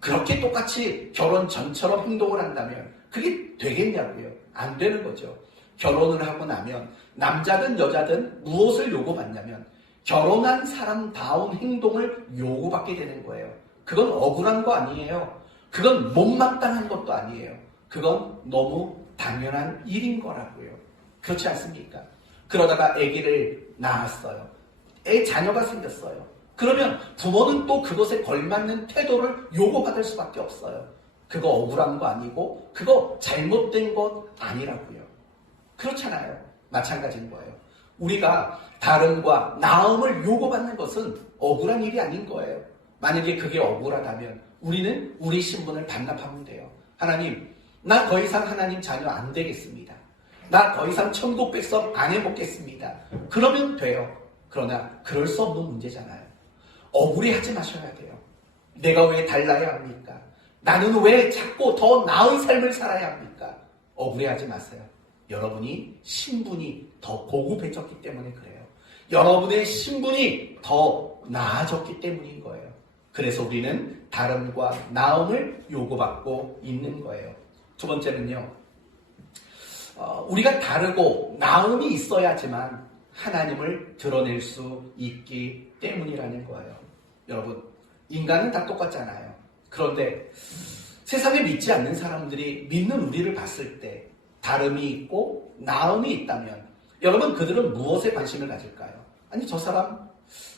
그렇게 똑같이 결혼 전처럼 행동을 한다면 그게 되겠냐고요. 안 되는 거죠. 결혼을 하고 나면 남자든 여자든 무엇을 요구받냐면 결혼한 사람다운 행동을 요구받게 되는 거예요. 그건 억울한 거 아니에요. 그건 못마땅한 것도 아니에요. 그건 너무 당연한 일인 거라고요. 그렇지 않습니까? 그러다가 아기를 낳았어요. 자녀가 생겼어요. 그러면 부모는 또 그것에 걸맞는 태도를 요구받을 수밖에 없어요. 그거 억울한 거 아니고 그거 잘못된 것 아니라고요. 그렇잖아요. 마찬가지인 거예요. 우리가 다름과 나음을 요구받는 것은 억울한 일이 아닌 거예요. 만약에 그게 억울하다면 우리는 우리 신분을 반납하면 돼요. 하나님, 나 더 이상 하나님 자녀 안 되겠습니다. 나 더 이상 천국 백성 안 해먹겠습니다. 그러면 돼요. 그러나 그럴 수 없는 문제잖아요. 억울해하지 마셔야 돼요. 내가 왜 달라야 합니까? 나는 왜 자꾸 더 나은 삶을 살아야 합니까? 억울해하지 마세요. 여러분이 신분이 더 고급해졌기 때문에 그래요. 여러분의 신분이 더 나아졌기 때문인 거예요. 그래서 우리는 다름과 나음을 요구받고 있는 거예요. 두 번째는요. 우리가 다르고 나음이 있어야지만 하나님을 드러낼 수 있기 때문이라는 거예요. 여러분, 인간은 다 똑같잖아요. 그런데 세상에 믿지 않는 사람들이 믿는 우리를 봤을 때 다름이 있고 나음이 있다면 여러분 그들은 무엇에 관심을 가질까요? 아니 저 사람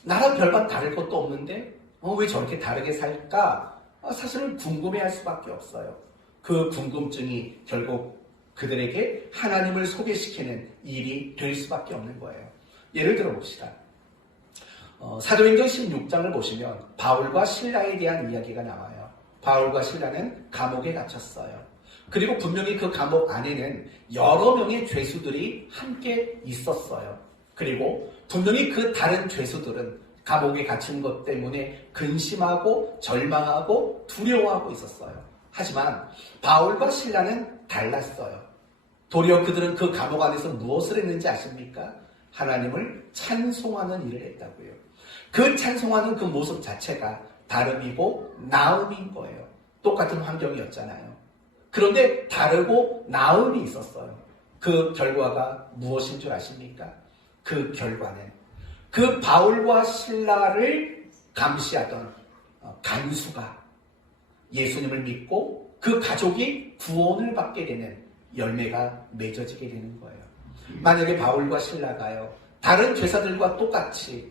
나랑 별반 다를 것도 없는데 왜 저렇게 다르게 살까? 사실은 궁금해할 수밖에 없어요. 그 궁금증이 결국 그들에게 하나님을 소개시키는 일이 될 수밖에 없는 거예요. 예를 들어 봅시다. 사도행전 16장을 보시면 바울과 실라에 대한 이야기가 나와요. 바울과 실라는 감옥에 갇혔어요. 그리고 분명히 그 감옥 안에는 여러 명의 죄수들이 함께 있었어요. 그리고 분명히 그 다른 죄수들은 감옥에 갇힌 것 때문에 근심하고 절망하고 두려워하고 있었어요. 하지만 바울과 실라는 달랐어요. 도리어 그들은 그 감옥 안에서 무엇을 했는지 아십니까? 하나님을 찬송하는 일을 했다고요. 그 찬송하는 그 모습 자체가 다름이고 나음인 거예요. 똑같은 환경이었잖아요. 그런데 다르고 나음이 있었어요. 그 결과가 무엇인 줄 아십니까? 그 결과는 그 바울과 실라를 감시하던 간수가 예수님을 믿고 그 가족이 구원을 받게 되는 열매가 맺어지게 되는 거예요. 만약에 바울과 실라가요, 다른 죄사들과 똑같이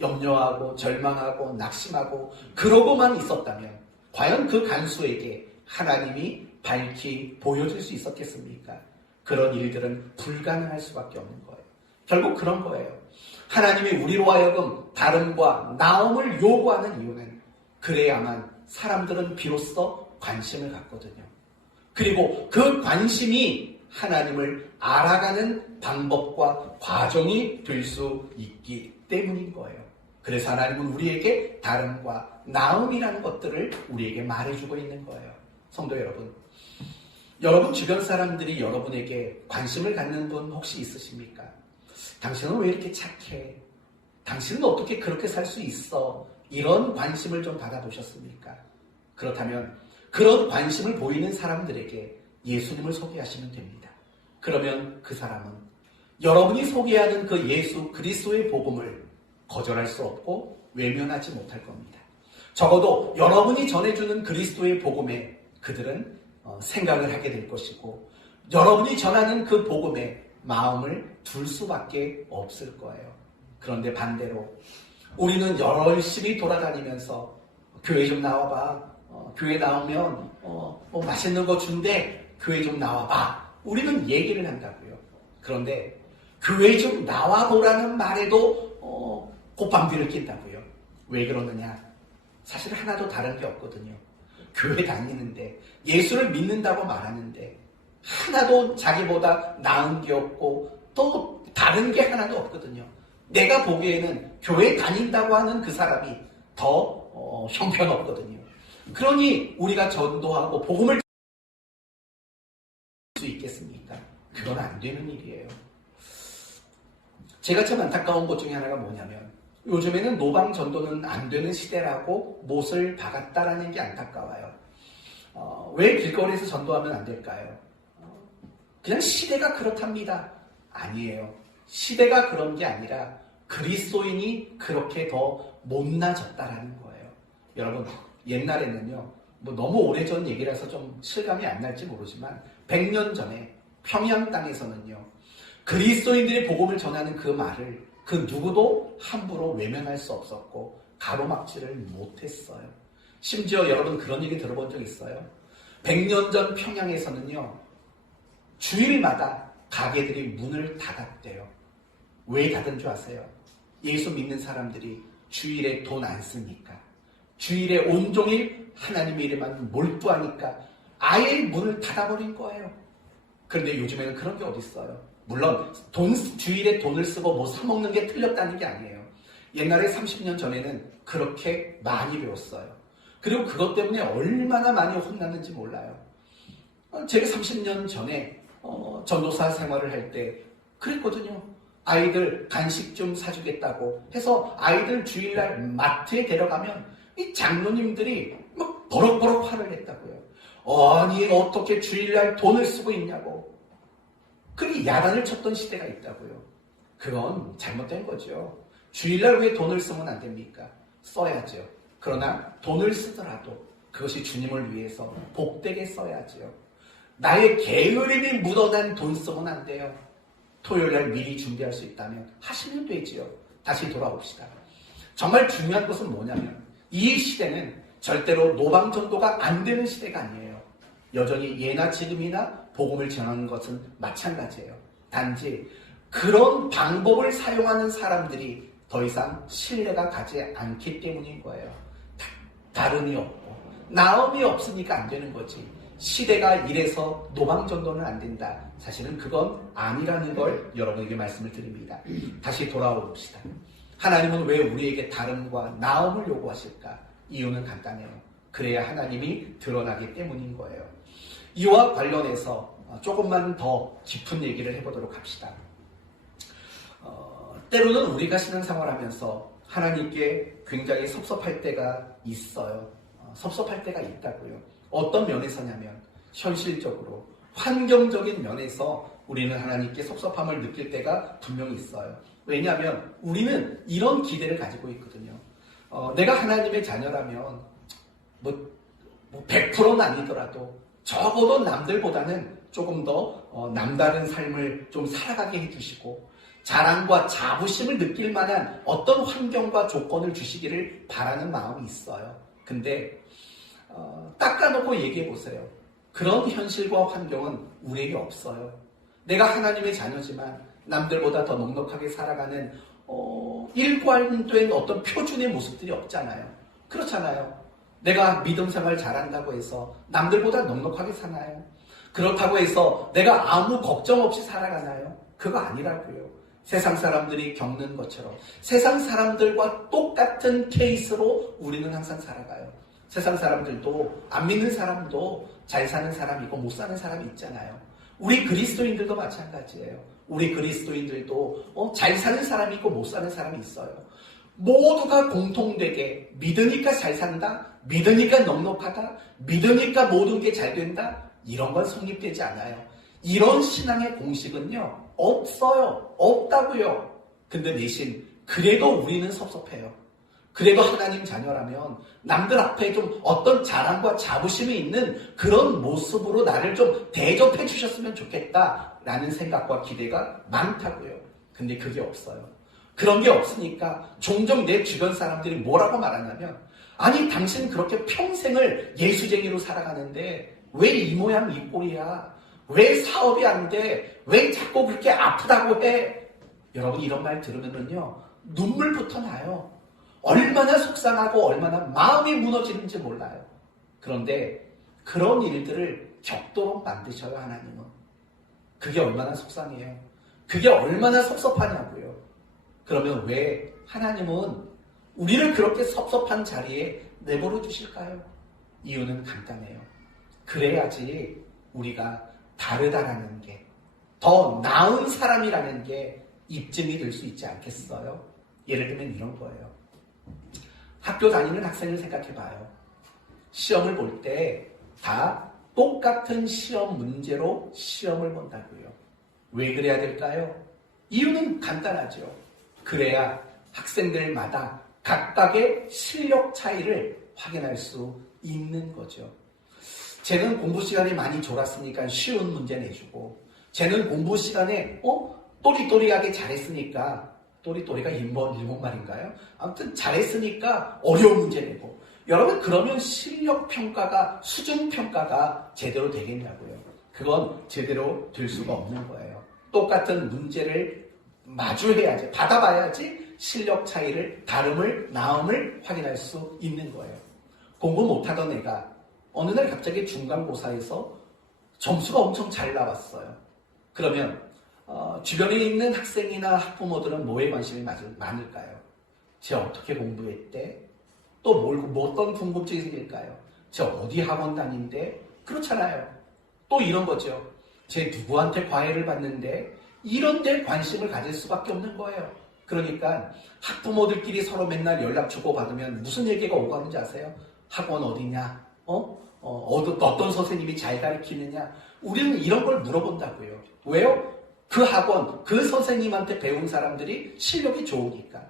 염려하고 절망하고 낙심하고 그러고만 있었다면 과연 그 간수에게 하나님이 밝히 보여줄 수 있었겠습니까? 그런 일들은 불가능할 수밖에 없는 거예요. 결국 그런 거예요. 하나님이 우리로 하여금 다름과 나음을 요구하는 이유는 그래야만 사람들은 비로소 관심을 갖거든요. 그리고 그 관심이 하나님을 알아가는 방법과 과정이 될 수 있기 때문인 거예요. 그래서 하나님은 우리에게 다름과 나음이라는 것들을 우리에게 말해주고 있는 거예요. 성도 여러분, 여러분 주변 사람들이 여러분에게 관심을 갖는 분 혹시 있으십니까? 당신은 왜 이렇게 착해? 당신은 어떻게 그렇게 살 수 있어? 이런 관심을 좀 받아보셨습니까? 그렇다면 그런 관심을 보이는 사람들에게 예수님을 소개하시면 됩니다. 그러면 그 사람은 여러분이 소개하는 그 예수 그리스도의 복음을 거절할 수 없고 외면하지 못할 겁니다. 적어도 여러분이 전해주는 그리스도의 복음에 그들은 생각을 하게 될 것이고 여러분이 전하는 그 복음에 마음을 둘 수밖에 없을 거예요. 그런데 반대로 우리는 열심히 돌아다니면서 교회 좀 나와봐. 교회 나오면 뭐 맛있는 거 준대. 교회 좀 나와봐. 우리는 얘기를 한다고요. 그런데 교회 좀 나와보라는 말에도 곱방귀를 낀다고요. 왜 그러느냐? 사실 하나도 다른 게 없거든요. 교회 다니는데 예수를 믿는다고 말하는데 하나도 자기보다 나은 게 없고 또 다른 게 하나도 없거든요. 내가 보기에는 교회 다닌다고 하는 그 사람이 더 형편없거든요. 그러니 우리가 전도하고 복음을 수 있겠습니까? 그건 안 되는 일이에요. 제가 참 안타까운 것 중에 하나가 뭐냐면 요즘에는 노방 전도는 안 되는 시대라고 못을 박았다라는 게 안타까워요. 왜 길거리에서 전도하면 안 될까요? 그냥 시대가 그렇답니다. 아니에요. 시대가 그런 게 아니라 그리스도인이 그렇게 더 못나졌다라는 거예요. 여러분, 옛날에는요, 뭐 너무 오래전 얘기라서 좀 실감이 안 날지 모르지만 100년 전에 평양 땅에서는요, 그리스도인들이 복음을 전하는 그 말을 그 누구도 함부로 외면할 수 없었고 가로막지를 못했어요. 심지어 여러분 그런 얘기 들어본 적 있어요? 100년 전 평양에서는요, 주일마다 가게들이 문을 닫았대요. 왜 닫은 줄 아세요? 예수 믿는 사람들이 주일에 돈 안 쓰니까, 주일에 온종일 하나님의 일에만 몰두하니까 아예 문을 닫아버린 거예요. 그런데 요즘에는 그런 게 어디 있어요? 물론 주일에 돈을 쓰고 뭐 사먹는 게 틀렸다는 게 아니에요. 옛날에 30년 전에는 그렇게 많이 배웠어요. 그리고 그것 때문에 얼마나 많이 혼났는지 몰라요. 제가 30년 전에 전도사 생활을 할 때 그랬거든요. 아이들 간식 좀 사주겠다고 해서 아이들 주일날 마트에 데려가면 이 장로님들이 막 버럭버럭 화를 냈다고요. 아니 어떻게 주일날 돈을 쓰고 있냐고. 그렇게 야단을 쳤던 시대가 있다고요. 그건 잘못된 거죠. 주일날 왜 돈을 쓰면 안 됩니까? 써야죠. 그러나 돈을 쓰더라도 그것이 주님을 위해서 복되게 써야죠. 나의 게으름이 묻어난 돈 쓰면 안 돼요. 토요일날 미리 준비할 수 있다면 하시면 되지요. 다시 돌아옵시다. 정말 중요한 것은 뭐냐면 이 시대는 절대로 노방전도가 안 되는 시대가 아니에요. 여전히 예나 지금이나 복음을 전하는 것은 마찬가지예요. 단지 그런 방법을 사용하는 사람들이 더 이상 신뢰가 가지 않기 때문인 거예요. 다름이 없고 나음이 없으니까 안 되는 거지. 시대가 이래서 노방전도는 안 된다. 사실은 그건 아니라는 걸 여러분에게 말씀을 드립니다. 다시 돌아옵시다. 하나님은 왜 우리에게 다름과 나음을 요구하실까? 이유는 간단해요. 그래야 하나님이 드러나기 때문인 거예요. 이와 관련해서 조금만 더 깊은 얘기를 해보도록 합시다. 때로는 우리가 신앙생활하면서 하나님께 굉장히 섭섭할 때가 있어요. 섭섭할 때가 있다고요. 어떤 면에서냐면 현실적으로 환경적인 면에서 우리는 하나님께 섭섭함을 느낄 때가 분명히 있어요. 왜냐하면 우리는 이런 기대를 가지고 있거든요. 내가 하나님의 자녀라면 100%는 아니더라도 적어도 남들보다는 조금 더 남다른 삶을 좀 살아가게 해주시고 자랑과 자부심을 느낄 만한 어떤 환경과 조건을 주시기를 바라는 마음이 있어요. 근데 닦아놓고 얘기해 보세요. 그런 현실과 환경은 우리에게 없어요. 내가 하나님의 자녀지만 남들보다 더 넉넉하게 살아가는 일관된 어떤 표준의 모습들이 없잖아요. 그렇잖아요. 내가 믿음 생활 잘한다고 해서 남들보다 넉넉하게 사나요? 그렇다고 해서 내가 아무 걱정 없이 살아가나요? 그거 아니라고요. 세상 사람들이 겪는 것처럼 세상 사람들과 똑같은 케이스로 우리는 항상 살아가요. 세상 사람들도 안 믿는 사람도 잘 사는 사람이 있고 못 사는 사람이 있잖아요. 우리 그리스도인들도 마찬가지예요. 우리 그리스도인들도 잘 사는 사람이 있고 못 사는 사람이 있어요. 모두가 공통되게 믿으니까 잘 산다, 믿으니까 넉넉하다, 믿으니까 모든 게 잘 된다, 이런 건 성립되지 않아요. 이런 신앙의 공식은요 없어요. 없다고요. 근데 대신 그래도 우리는 섭섭해요. 그래도 하나님 자녀라면 남들 앞에 좀 어떤 자랑과 자부심이 있는 그런 모습으로 나를 좀 대접해 주셨으면 좋겠다라는 생각과 기대가 많다고요. 근데 그게 없어요. 그런 게 없으니까 종종 내 주변 사람들이 뭐라고 말하냐면 아니 당신 그렇게 평생을 예수쟁이로 살아가는데 왜 이 모양 이 꼴이야? 왜 사업이 안 돼? 왜 자꾸 그렇게 아프다고 해? 여러분 이런 말 들으면요 눈물부터 나요. 얼마나 속상하고 얼마나 마음이 무너지는지 몰라요. 그런데 그런 일들을 겪도록 만드셔요 하나님은. 그게 얼마나 속상해요. 그게 얼마나 섭섭하냐고요. 그러면 왜 하나님은 우리를 그렇게 섭섭한 자리에 내버려 두실까요? 이유는 간단해요. 그래야지 우리가 다르다라는 게, 더 나은 사람이라는 게 입증이 될 수 있지 않겠어요? 예를 들면 이런 거예요. 학교 다니는 학생을 생각해봐요. 시험을 볼 때 다 똑같은 시험 문제로 시험을 본다고요. 왜 그래야 될까요? 이유는 간단하죠. 그래야 학생들마다 각각의 실력 차이를 확인할 수 있는 거죠. 쟤는 공부 시간이 많이 졸았으니까 쉬운 문제 내주고, 쟤는 공부 시간에 또리또리하게 잘했으니까, 또리또리가 일본 말인가요? 아무튼 잘했으니까 어려운 문제 내고. 여러분 그러면 실력 평가가, 수준 평가가 제대로 되겠냐고요. 그건 제대로 될 수가 없는 거예요. 똑같은 문제를 마주해야지, 받아봐야지 실력 차이를, 다름을, 나음을 확인할 수 있는 거예요. 공부 못하던 애가 어느 날 갑자기 중간고사에서 점수가 엄청 잘 나왔어요. 그러면 주변에 있는 학생이나 학부모들은 뭐에 관심이 많을까요? 쟤 어떻게 공부했대? 또 어떤 궁금증이 생길까요? 쟤 어디 학원 다닌대? 그렇잖아요. 또 이런 거죠. 쟤 누구한테 과외를 받는데? 이런 데 관심을 가질 수밖에 없는 거예요. 그러니까 학부모들끼리 서로 맨날 연락 주고받으면 무슨 얘기가 오고 하는지 아세요? 학원 어디냐? 어떤 선생님이 잘 가르치느냐? 우리는 이런 걸 물어본다고요. 왜요? 그 학원, 그 선생님한테 배운 사람들이 실력이 좋으니까.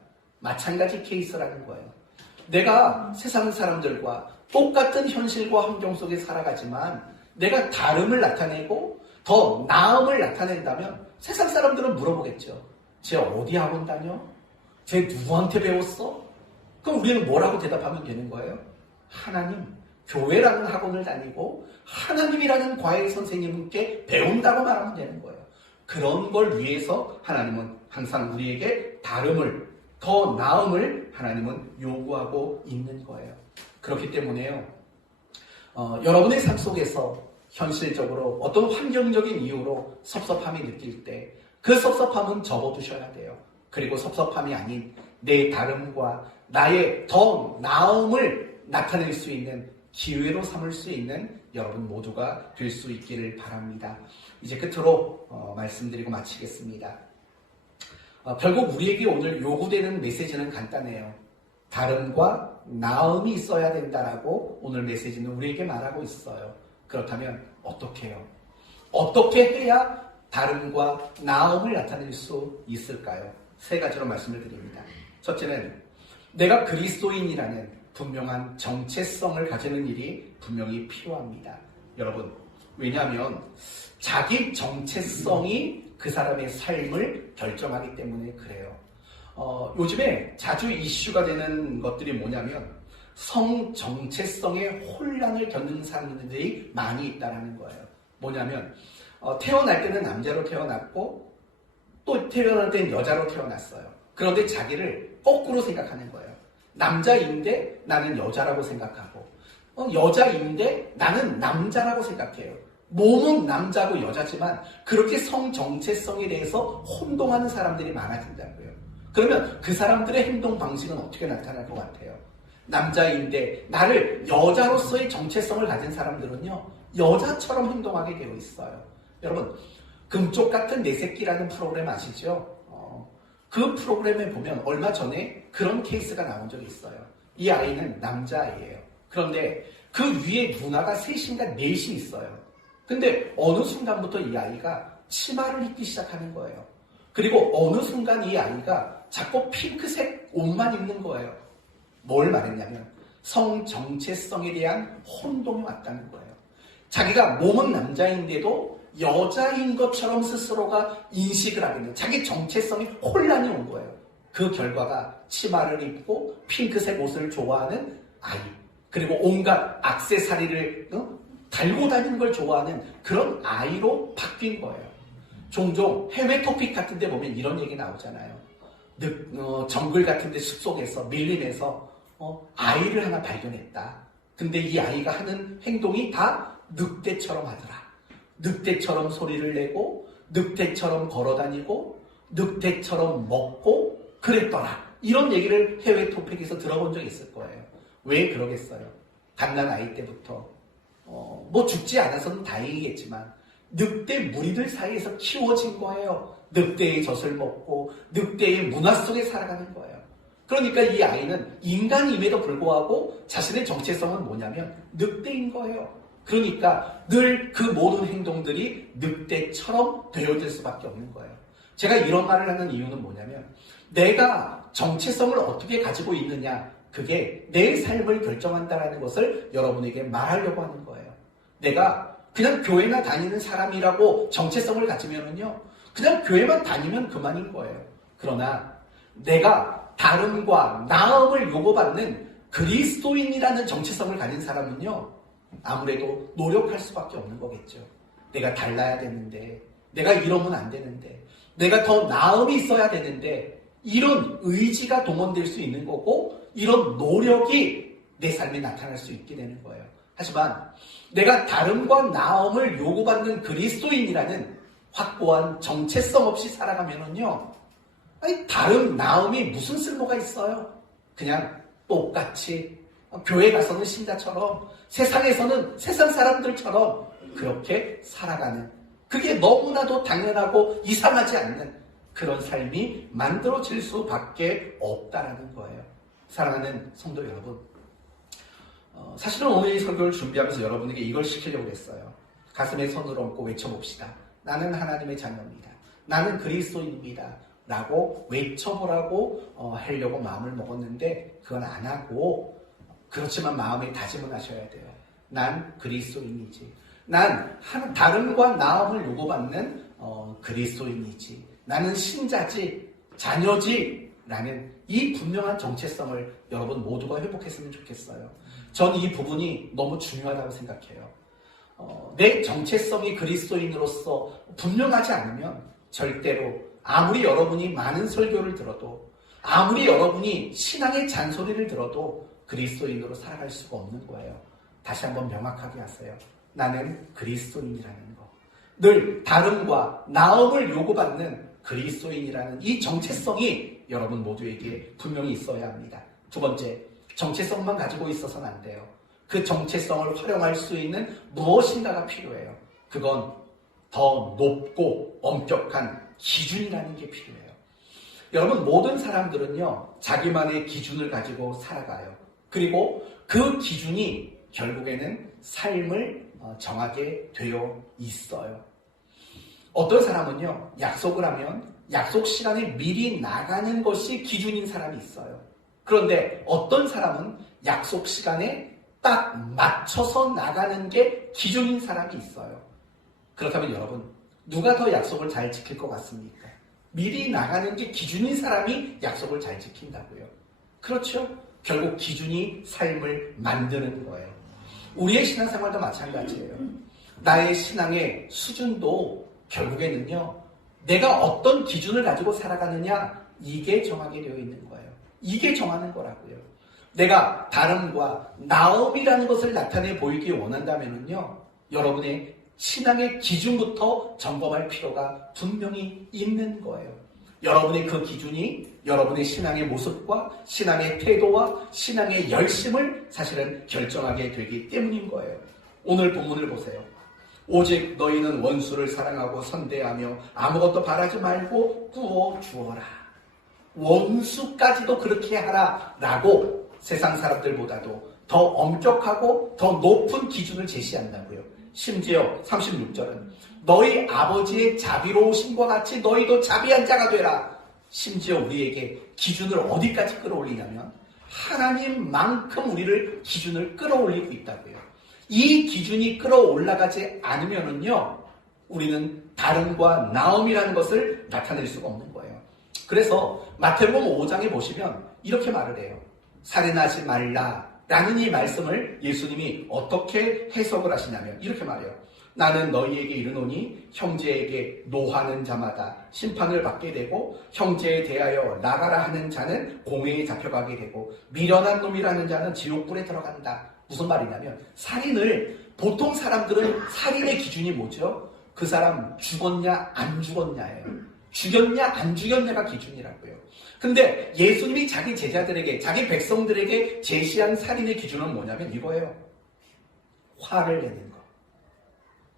마찬가지 케이스라는 거예요. 내가 세상 사람들과 똑같은 현실과 환경 속에 살아가지만 내가 다름을 나타내고 더 나음을 나타낸다면 세상 사람들은 물어보겠죠. 쟤 어디 학원 다녀? 쟤 누구한테 배웠어? 그럼 우리는 뭐라고 대답하면 되는 거예요? 하나님, 교회라는 학원을 다니고 하나님이라는 과외 선생님께 배운다고 말하면 되는 거예요. 그런 걸 위해서 하나님은 항상 우리에게 다름을, 더 나음을 하나님은 요구하고 있는 거예요. 그렇기 때문에요. 여러분의 삶 속에서 현실적으로 어떤 환경적인 이유로 섭섭함이 느낄 때 그 섭섭함은 접어두셔야 돼요. 그리고 섭섭함이 아닌 내 다름과 나의 더 나음을 나타낼 수 있는 기회로 삼을 수 있는 여러분 모두가 될 수 있기를 바랍니다. 이제 끝으로 말씀드리고 마치겠습니다. 결국 우리에게 오늘 요구되는 메시지는 간단해요. 다름과 나음이 있어야 된다라고 오늘 메시지는 우리에게 말하고 있어요. 그렇다면 어떻게 해요? 어떻게 해야 다름과 나음을 나타낼 수 있을까요? 세 가지로 말씀을 드립니다. 첫째는 내가 그리스도인이라는 분명한 정체성을 가지는 일이 분명히 필요합니다. 여러분, 왜냐하면 자기 정체성이 그 사람의 삶을 결정하기 때문에 그래요. 요즘에 자주 이슈가 되는 것들이 뭐냐면 성 정체성의 혼란을 겪는 사람들이 많이 있다는 거예요. 뭐냐면 태어날 때는 남자로 태어났고 또 태어날 때는 여자로 태어났어요. 그런데 자기를 거꾸로 생각하는 거예요. 남자인데 나는 여자라고 생각하고 여자인데 나는 남자라고 생각해요. 몸은 남자고 여자지만 그렇게 성 정체성에 대해서 혼동하는 사람들이 많아진다고요. 그러면 그 사람들의 행동 방식은 어떻게 나타날 것 같아요? 남자인데 나를 여자로서의 정체성을 가진 사람들은요, 여자처럼 행동하게 되어 있어요. 여러분, 금쪽 같은 내 새끼라는 프로그램 아시죠? 그 프로그램에 보면 얼마 전에 그런 케이스가 나온 적이 있어요. 이 아이는 남자아이예요. 그런데 그 위에 누나가 셋인가 넷이 있어요. 근데 어느 순간부터 이 아이가 치마를 입기 시작하는 거예요. 그리고 어느 순간 이 아이가 자꾸 핑크색 옷만 입는 거예요. 뭘 말했냐면 성 정체성에 대한 혼동이 왔다는 거예요. 자기가 몸은 남자인데도 여자인 것처럼 스스로가 인식을 하게 되는 자기 정체성이 혼란이 온 거예요. 그 결과가 치마를 입고 핑크색 옷을 좋아하는 아이, 그리고 온갖 액세서리를 달고 다니는 걸 좋아하는 그런 아이로 바뀐 거예요. 종종 해외 토픽 같은 데 보면 이런 얘기 나오잖아요. 정글 같은 데 숲속에서 밀림에서 아이를 하나 발견했다. 근데 이 아이가 하는 행동이 다 늑대처럼 하더라. 늑대처럼 소리를 내고 늑대처럼 걸어다니고 늑대처럼 먹고 그랬더라. 이런 얘기를 해외 토픽에서 들어본 적이 있을 거예요. 왜 그러겠어요? 갓난 아이 때부터 뭐 죽지 않아서는 다행이겠지만 늑대 무리들 사이에서 키워진 거예요. 늑대의 젖을 먹고 늑대의 문화 속에 살아가는 거예요. 그러니까 이 아이는 인간임에도 불구하고 자신의 정체성은 뭐냐면 늑대인 거예요. 그러니까 늘 그 모든 행동들이 늑대처럼 되어질 수밖에 없는 거예요. 제가 이런 말을 하는 이유는 뭐냐면 내가 정체성을 어떻게 가지고 있느냐, 그게 내 삶을 결정한다는 것을 여러분에게 말하려고 하는 거예요. 내가 그냥 교회나 다니는 사람이라고 정체성을 가지면은요, 그냥 교회만 다니면 그만인 거예요. 그러나 내가 다름과 나음을 요구받는 그리스도인이라는 정체성을 가진 사람은요, 아무래도 노력할 수밖에 없는 거겠죠. 내가 달라야 되는데, 내가 이러면 안 되는데, 내가 더 나음이 있어야 되는데, 이런 의지가 동원될 수 있는 거고, 이런 노력이 내 삶에 나타날 수 있게 되는 거예요. 하지만 내가 다름과 나음을 요구받는 그리스도인이라는 확고한 정체성 없이 살아가면은요, 다름 나음이 무슨 쓸모가 있어요? 그냥 똑같이 교회 가서는 신자처럼, 세상에서는 세상 사람들처럼 그렇게 살아가는, 그게 너무나도 당연하고 이상하지 않는 그런 삶이 만들어질 수밖에 없다라는 거예요. 사랑하는 성도 여러분, 사실은 오늘 이 설교를 준비하면서 여러분에게 이걸 시키려고 했어요. 가슴에 손을 얹고 외쳐봅시다. 나는 하나님의 자녀입니다. 나는 그리스도인입니다. 라고 외쳐보라고 하려고 마음을 먹었는데 그건 안 하고, 그렇지만 마음에 다짐을 하셔야 돼요. 난 그리스도인이지. 난 다름과 나음을 요구받는 그리스도인이지. 나는 신자지, 자녀지 라는 이 분명한 정체성을 여러분 모두가 회복했으면 좋겠어요. 전 이 부분이 너무 중요하다고 생각해요. 내 정체성이 그리스도인으로서 분명하지 않으면 절대로 아무리 여러분이 많은 설교를 들어도, 아무리 여러분이 신앙의 잔소리를 들어도 그리스도인으로 살아갈 수가 없는 거예요. 다시 한번 명확하게 하세요. 나는 그리스도인이라는 거. 늘 다름과 나음을 요구받는 그리스도인이라는 이 정체성이 여러분 모두에게 분명히 있어야 합니다. 두 번째, 정체성만 가지고 있어서는 안 돼요. 그 정체성을 활용할 수 있는 무엇인가가 필요해요. 그건 더 높고 엄격한 기준이라는 게 필요해요. 여러분, 모든 사람들은요, 자기만의 기준을 가지고 살아가요. 그리고 그 기준이 결국에는 삶을 정하게 되어 있어요. 어떤 사람은요, 약속을 하면 약속 시간에 미리 나가는 것이 기준인 사람이 있어요. 그런데 어떤 사람은 약속 시간에 딱 맞춰서 나가는 게 기준인 사람이 있어요. 그렇다면 여러분, 누가 더 약속을 잘 지킬 것 같습니까? 미리 나가는 게 기준인 사람이 약속을 잘 지킨다고요. 그렇죠? 결국 기준이 삶을 만드는 거예요. 우리의 신앙생활도 마찬가지예요. 나의 신앙의 수준도 결국에는요, 내가 어떤 기준을 가지고 살아가느냐, 이게 정하게 되어 있는 거예요. 이게 정하는 거라고요. 내가 다름과 나음이라는 것을 나타내 보이기 원한다면요, 여러분의 신앙의 기준부터 점검할 필요가 분명히 있는 거예요. 여러분의 그 기준이 여러분의 신앙의 모습과 신앙의 태도와 신앙의 열심을 사실은 결정하게 되기 때문인 거예요. 오늘 본문을 보세요. 오직 너희는 원수를 사랑하고 선대하며 아무것도 바라지 말고 구워 주어라. 원수까지도 그렇게 하라 라고 세상 사람들보다도 더 엄격하고 더 높은 기준을 제시한다고요. 심지어 36절은 너희 아버지의 자비로우심과 같이 너희도 자비한 자가 되라. 심지어 우리에게 기준을 어디까지 끌어올리냐면 하나님만큼 우리를 기준을 끌어올리고 있다고요. 이 기준이 끌어올라가지 않으면은요, 우리는 다름과 나음이라는 것을 나타낼 수가 없는 거예요. 그래서 마태복음 5장에 보시면 이렇게 말을 해요. 살인하지 말라라는 이 말씀을 예수님이 어떻게 해석을 하시냐면 이렇게 말해요. 나는 너희에게 이르노니 형제에게 노하는 자마다 심판을 받게 되고 형제에 대하여 나가라 하는 자는 공회에 잡혀가게 되고 미련한 놈이라는 자는 지옥불에 들어간다. 무슨 말이냐면 살인을, 보통 사람들은 살인의 기준이 뭐죠? 그 사람 죽었냐 안 죽었냐예요. 죽였냐 안 죽였냐가 기준이라고요. 근데 예수님이 자기 제자들에게, 자기 백성들에게 제시한 살인의 기준은 뭐냐면 이거예요. 화를 내는 거.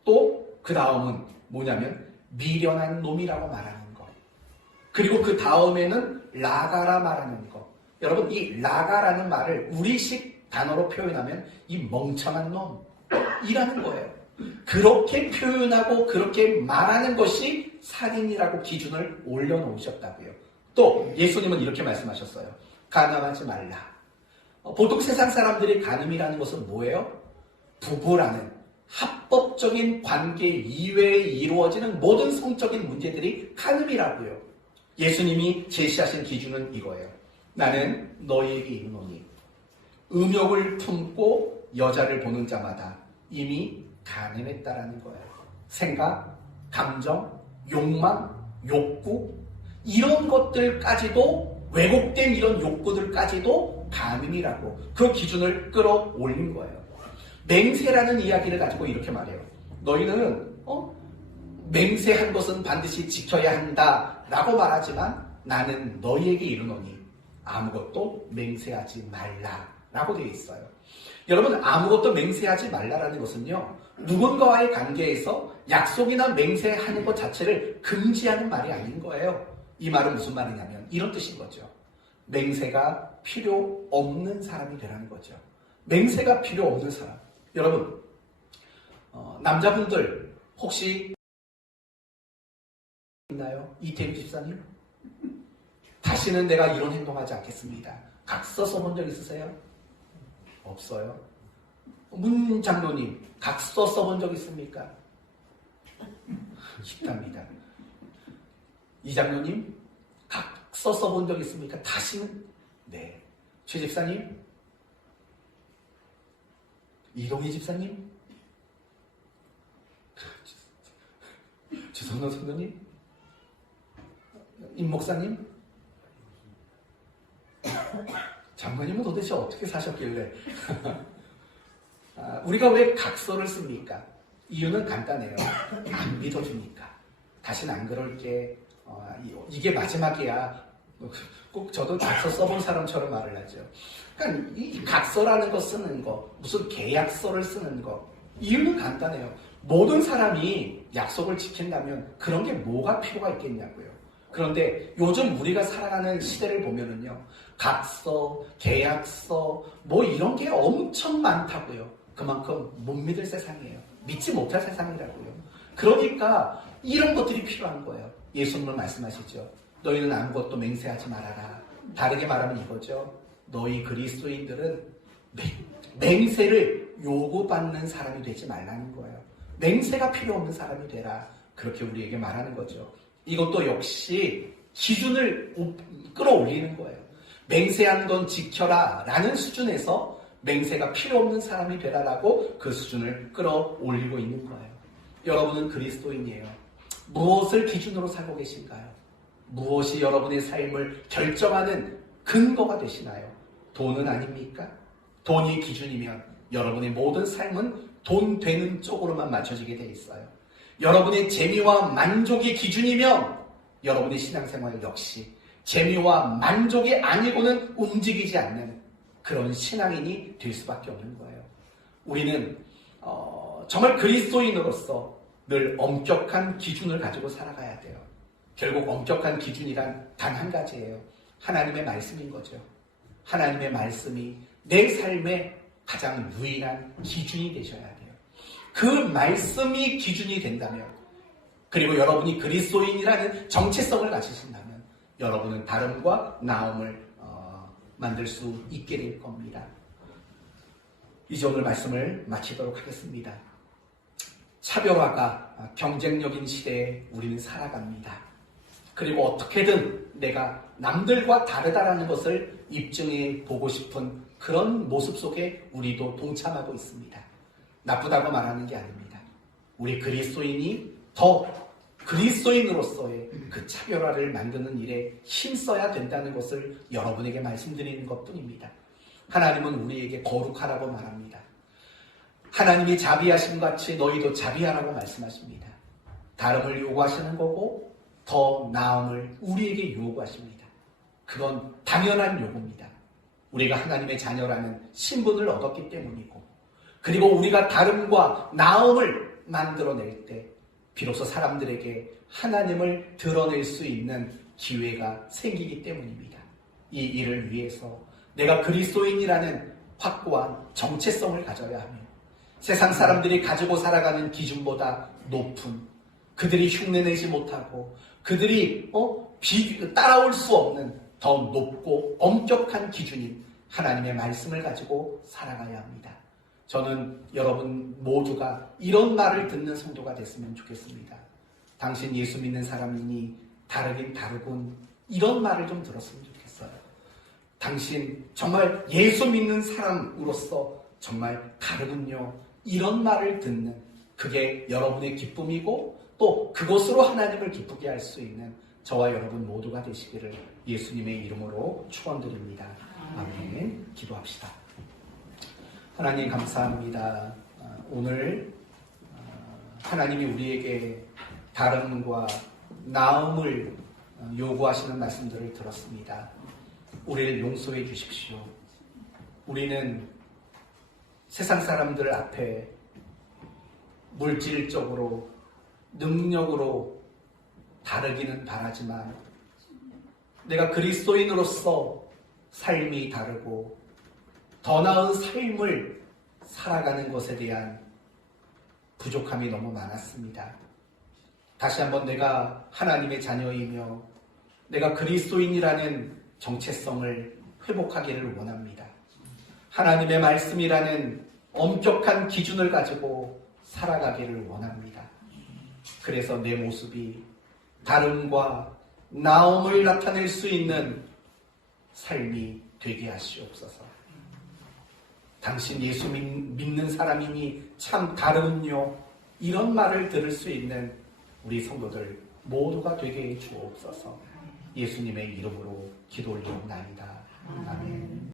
또 그 다음은 뭐냐면 미련한 놈이라고 말하는 거. 그리고 그 다음에는 라가라 말하는 거. 여러분, 이 라가라는 말을 우리식 단어로 표현하면 이 멍청한 놈이라는 거예요. 그렇게 표현하고 그렇게 말하는 것이 살인이라고 기준을 올려놓으셨다고요. 또 예수님은 이렇게 말씀하셨어요. 간음하지 말라. 보통 세상 사람들이 간음이라는 것은 뭐예요? 부부라는 합법적인 관계 이외에 이루어지는 모든 성적인 문제들이 간음이라고요. 예수님이 제시하신 기준은 이거예요. 나는 너희에게 이르노니 음욕을 품고 여자를 보는 자마다 이미 간음했다라는 거예요. 생각, 감정, 욕망, 욕구, 이런 것들까지도, 왜곡된 이런 욕구들까지도 간음이라고 그 기준을 끌어올린 거예요. 맹세라는 이야기를 가지고 이렇게 말해요. 너희는 맹세한 것은 반드시 지켜야 한다라고 말하지만 나는 너희에게 이르노니 아무것도 맹세하지 말라라고 되어 있어요. 여러분, 아무것도 맹세하지 말라라는 것은요, 누군가와의 관계에서 약속이나 맹세하는 것 자체를 금지하는 말이 아닌 거예요. 이 말은 무슨 말이냐면 이런 뜻인 거죠. 맹세가 필요 없는 사람이 되라는 거죠. 맹세가 필요 없는 사람. 여러분, 남자분들 혹시 있나요? 이태규 집사님? 다시는 내가 이런 행동하지 않겠습니다. 각서 써본 적 있으세요? 없어요. 문 장로님, 각서 써본 적 있습니까? 있답니다. 이 장로님, 각서 써본 적 있습니까? 다시는? 네. 최 집사님? 이동희 집사님? 주성노 선교님? 임 목사님? 장로님은 도대체 어떻게 사셨길래 우리가 왜 각서를 씁니까? 이유는 간단해요. 안 믿어주니까. 다시는 안 그럴게. 이게 마지막이야. 꼭 저도 각서 써본 사람처럼 말을 하죠. 그러니까 이 각서라는 거 쓰는 거, 무슨 계약서를 쓰는 거, 이유는 간단해요. 모든 사람이 약속을 지킨다면 그런 게 뭐가 필요가 있겠냐고요. 그런데 요즘 우리가 살아가는 시대를 보면은요, 각서, 계약서, 뭐 이런 게 엄청 많다고요. 그만큼 못 믿을 세상이에요. 믿지 못할 세상이라고요. 그러니까 이런 것들이 필요한 거예요. 예수님은 말씀하시죠. 너희는 아무것도 맹세하지 말아라. 다르게 말하면 이거죠. 너희 그리스도인들은 맹세를 요구받는 사람이 되지 말라는 거예요. 맹세가 필요 없는 사람이 되라. 그렇게 우리에게 말하는 거죠. 이것도 역시 기준을 끌어올리는 거예요. 맹세한 건 지켜라 라는 수준에서 맹세가 필요 없는 사람이 되라라고 그 수준을 끌어올리고 있는 거예요. 여러분은 그리스도인이에요. 무엇을 기준으로 살고 계신가요? 무엇이 여러분의 삶을 결정하는 근거가 되시나요? 돈은 아닙니까? 돈이 기준이면 여러분의 모든 삶은 돈 되는 쪽으로만 맞춰지게 돼 있어요. 여러분의 재미와 만족이 기준이면 여러분의 신앙생활 역시 재미와 만족이 아니고는 움직이지 않는 그런 신앙인이 될 수밖에 없는 거예요. 우리는 정말 그리스도인으로서 늘 엄격한 기준을 가지고 살아가야 돼요. 결국 엄격한 기준이란 단 한 가지예요. 하나님의 말씀인 거죠. 하나님의 말씀이 내 삶의 가장 유일한 기준이 되셔야 돼요. 그 말씀이 기준이 된다면, 그리고 여러분이 그리스도인이라는 정체성을 가지신다면 여러분은 다름과 나음을 만들 수 있게 될 겁니다. 이제 오늘 말씀을 마치도록 하겠습니다. 차별화가 경쟁력인 시대에 우리는 살아갑니다. 그리고 어떻게든 내가 남들과 다르다라는 것을 입증해 보고 싶은 그런 모습 속에 우리도 동참하고 있습니다. 나쁘다고 말하는 게 아닙니다. 우리 그리스도인이 더 그리스도인으로서의 그 차별화를 만드는 일에 힘써야 된다는 것을 여러분에게 말씀드리는 것뿐입니다. 하나님은 우리에게 거룩하라고 말합니다. 하나님이 자비하신 같이 너희도 자비하라고 말씀하십니다. 다름을 요구하시는 거고 더 나음을 우리에게 요구하십니다. 그건 당연한 요구입니다. 우리가 하나님의 자녀라는 신분을 얻었기 때문이고, 그리고 우리가 다름과 나음을 만들어낼 때 비로소 사람들에게 하나님을 드러낼 수 있는 기회가 생기기 때문입니다. 이 일을 위해서 내가 그리스도인이라는 확고한 정체성을 가져야 하며, 세상 사람들이 가지고 살아가는 기준보다 높은, 그들이 흉내내지 못하고 그들이 따라올 수 없는 더 높고 엄격한 기준인 하나님의 말씀을 가지고 살아가야 합니다. 저는 여러분 모두가 이런 말을 듣는 성도가 됐으면 좋겠습니다. 당신 예수 믿는 사람이니 다르긴 다르군, 이런 말을 좀 들었으면 좋겠어요. 당신 정말 예수 믿는 사람으로서 정말 다르군요, 이런 말을 듣는, 그게 여러분의 기쁨이고 또 그것으로 하나님을 기쁘게 할 수 있는 저와 여러분 모두가 되시기를 예수님의 이름으로 축원드립니다. 아멘. 기도합시다. 하나님 감사합니다. 오늘 하나님이 우리에게 다름과 나음을 요구하시는 말씀들을 들었습니다. 우리를 용서해 주십시오. 우리는 세상 사람들 앞에 물질적으로, 능력으로 다르기는 바라지만 내가 그리스도인으로서 삶이 다르고 더 나은 삶을 살아가는 것에 대한 부족함이 너무 많았습니다. 다시 한번 내가 하나님의 자녀이며 내가 그리스도인이라는 정체성을 회복하기를 원합니다. 하나님의 말씀이라는 엄격한 기준을 가지고 살아가기를 원합니다. 그래서 내 모습이 다름과 나음을 나타낼 수 있는 삶이 되게 하시옵소서. 당신 예수 믿는 사람이니 참 다르군요, 이런 말을 들을 수 있는 우리 성도들 모두가 되게 해 주옵소서. 예수님의 이름으로 기도 올리옵나이다. 아멘.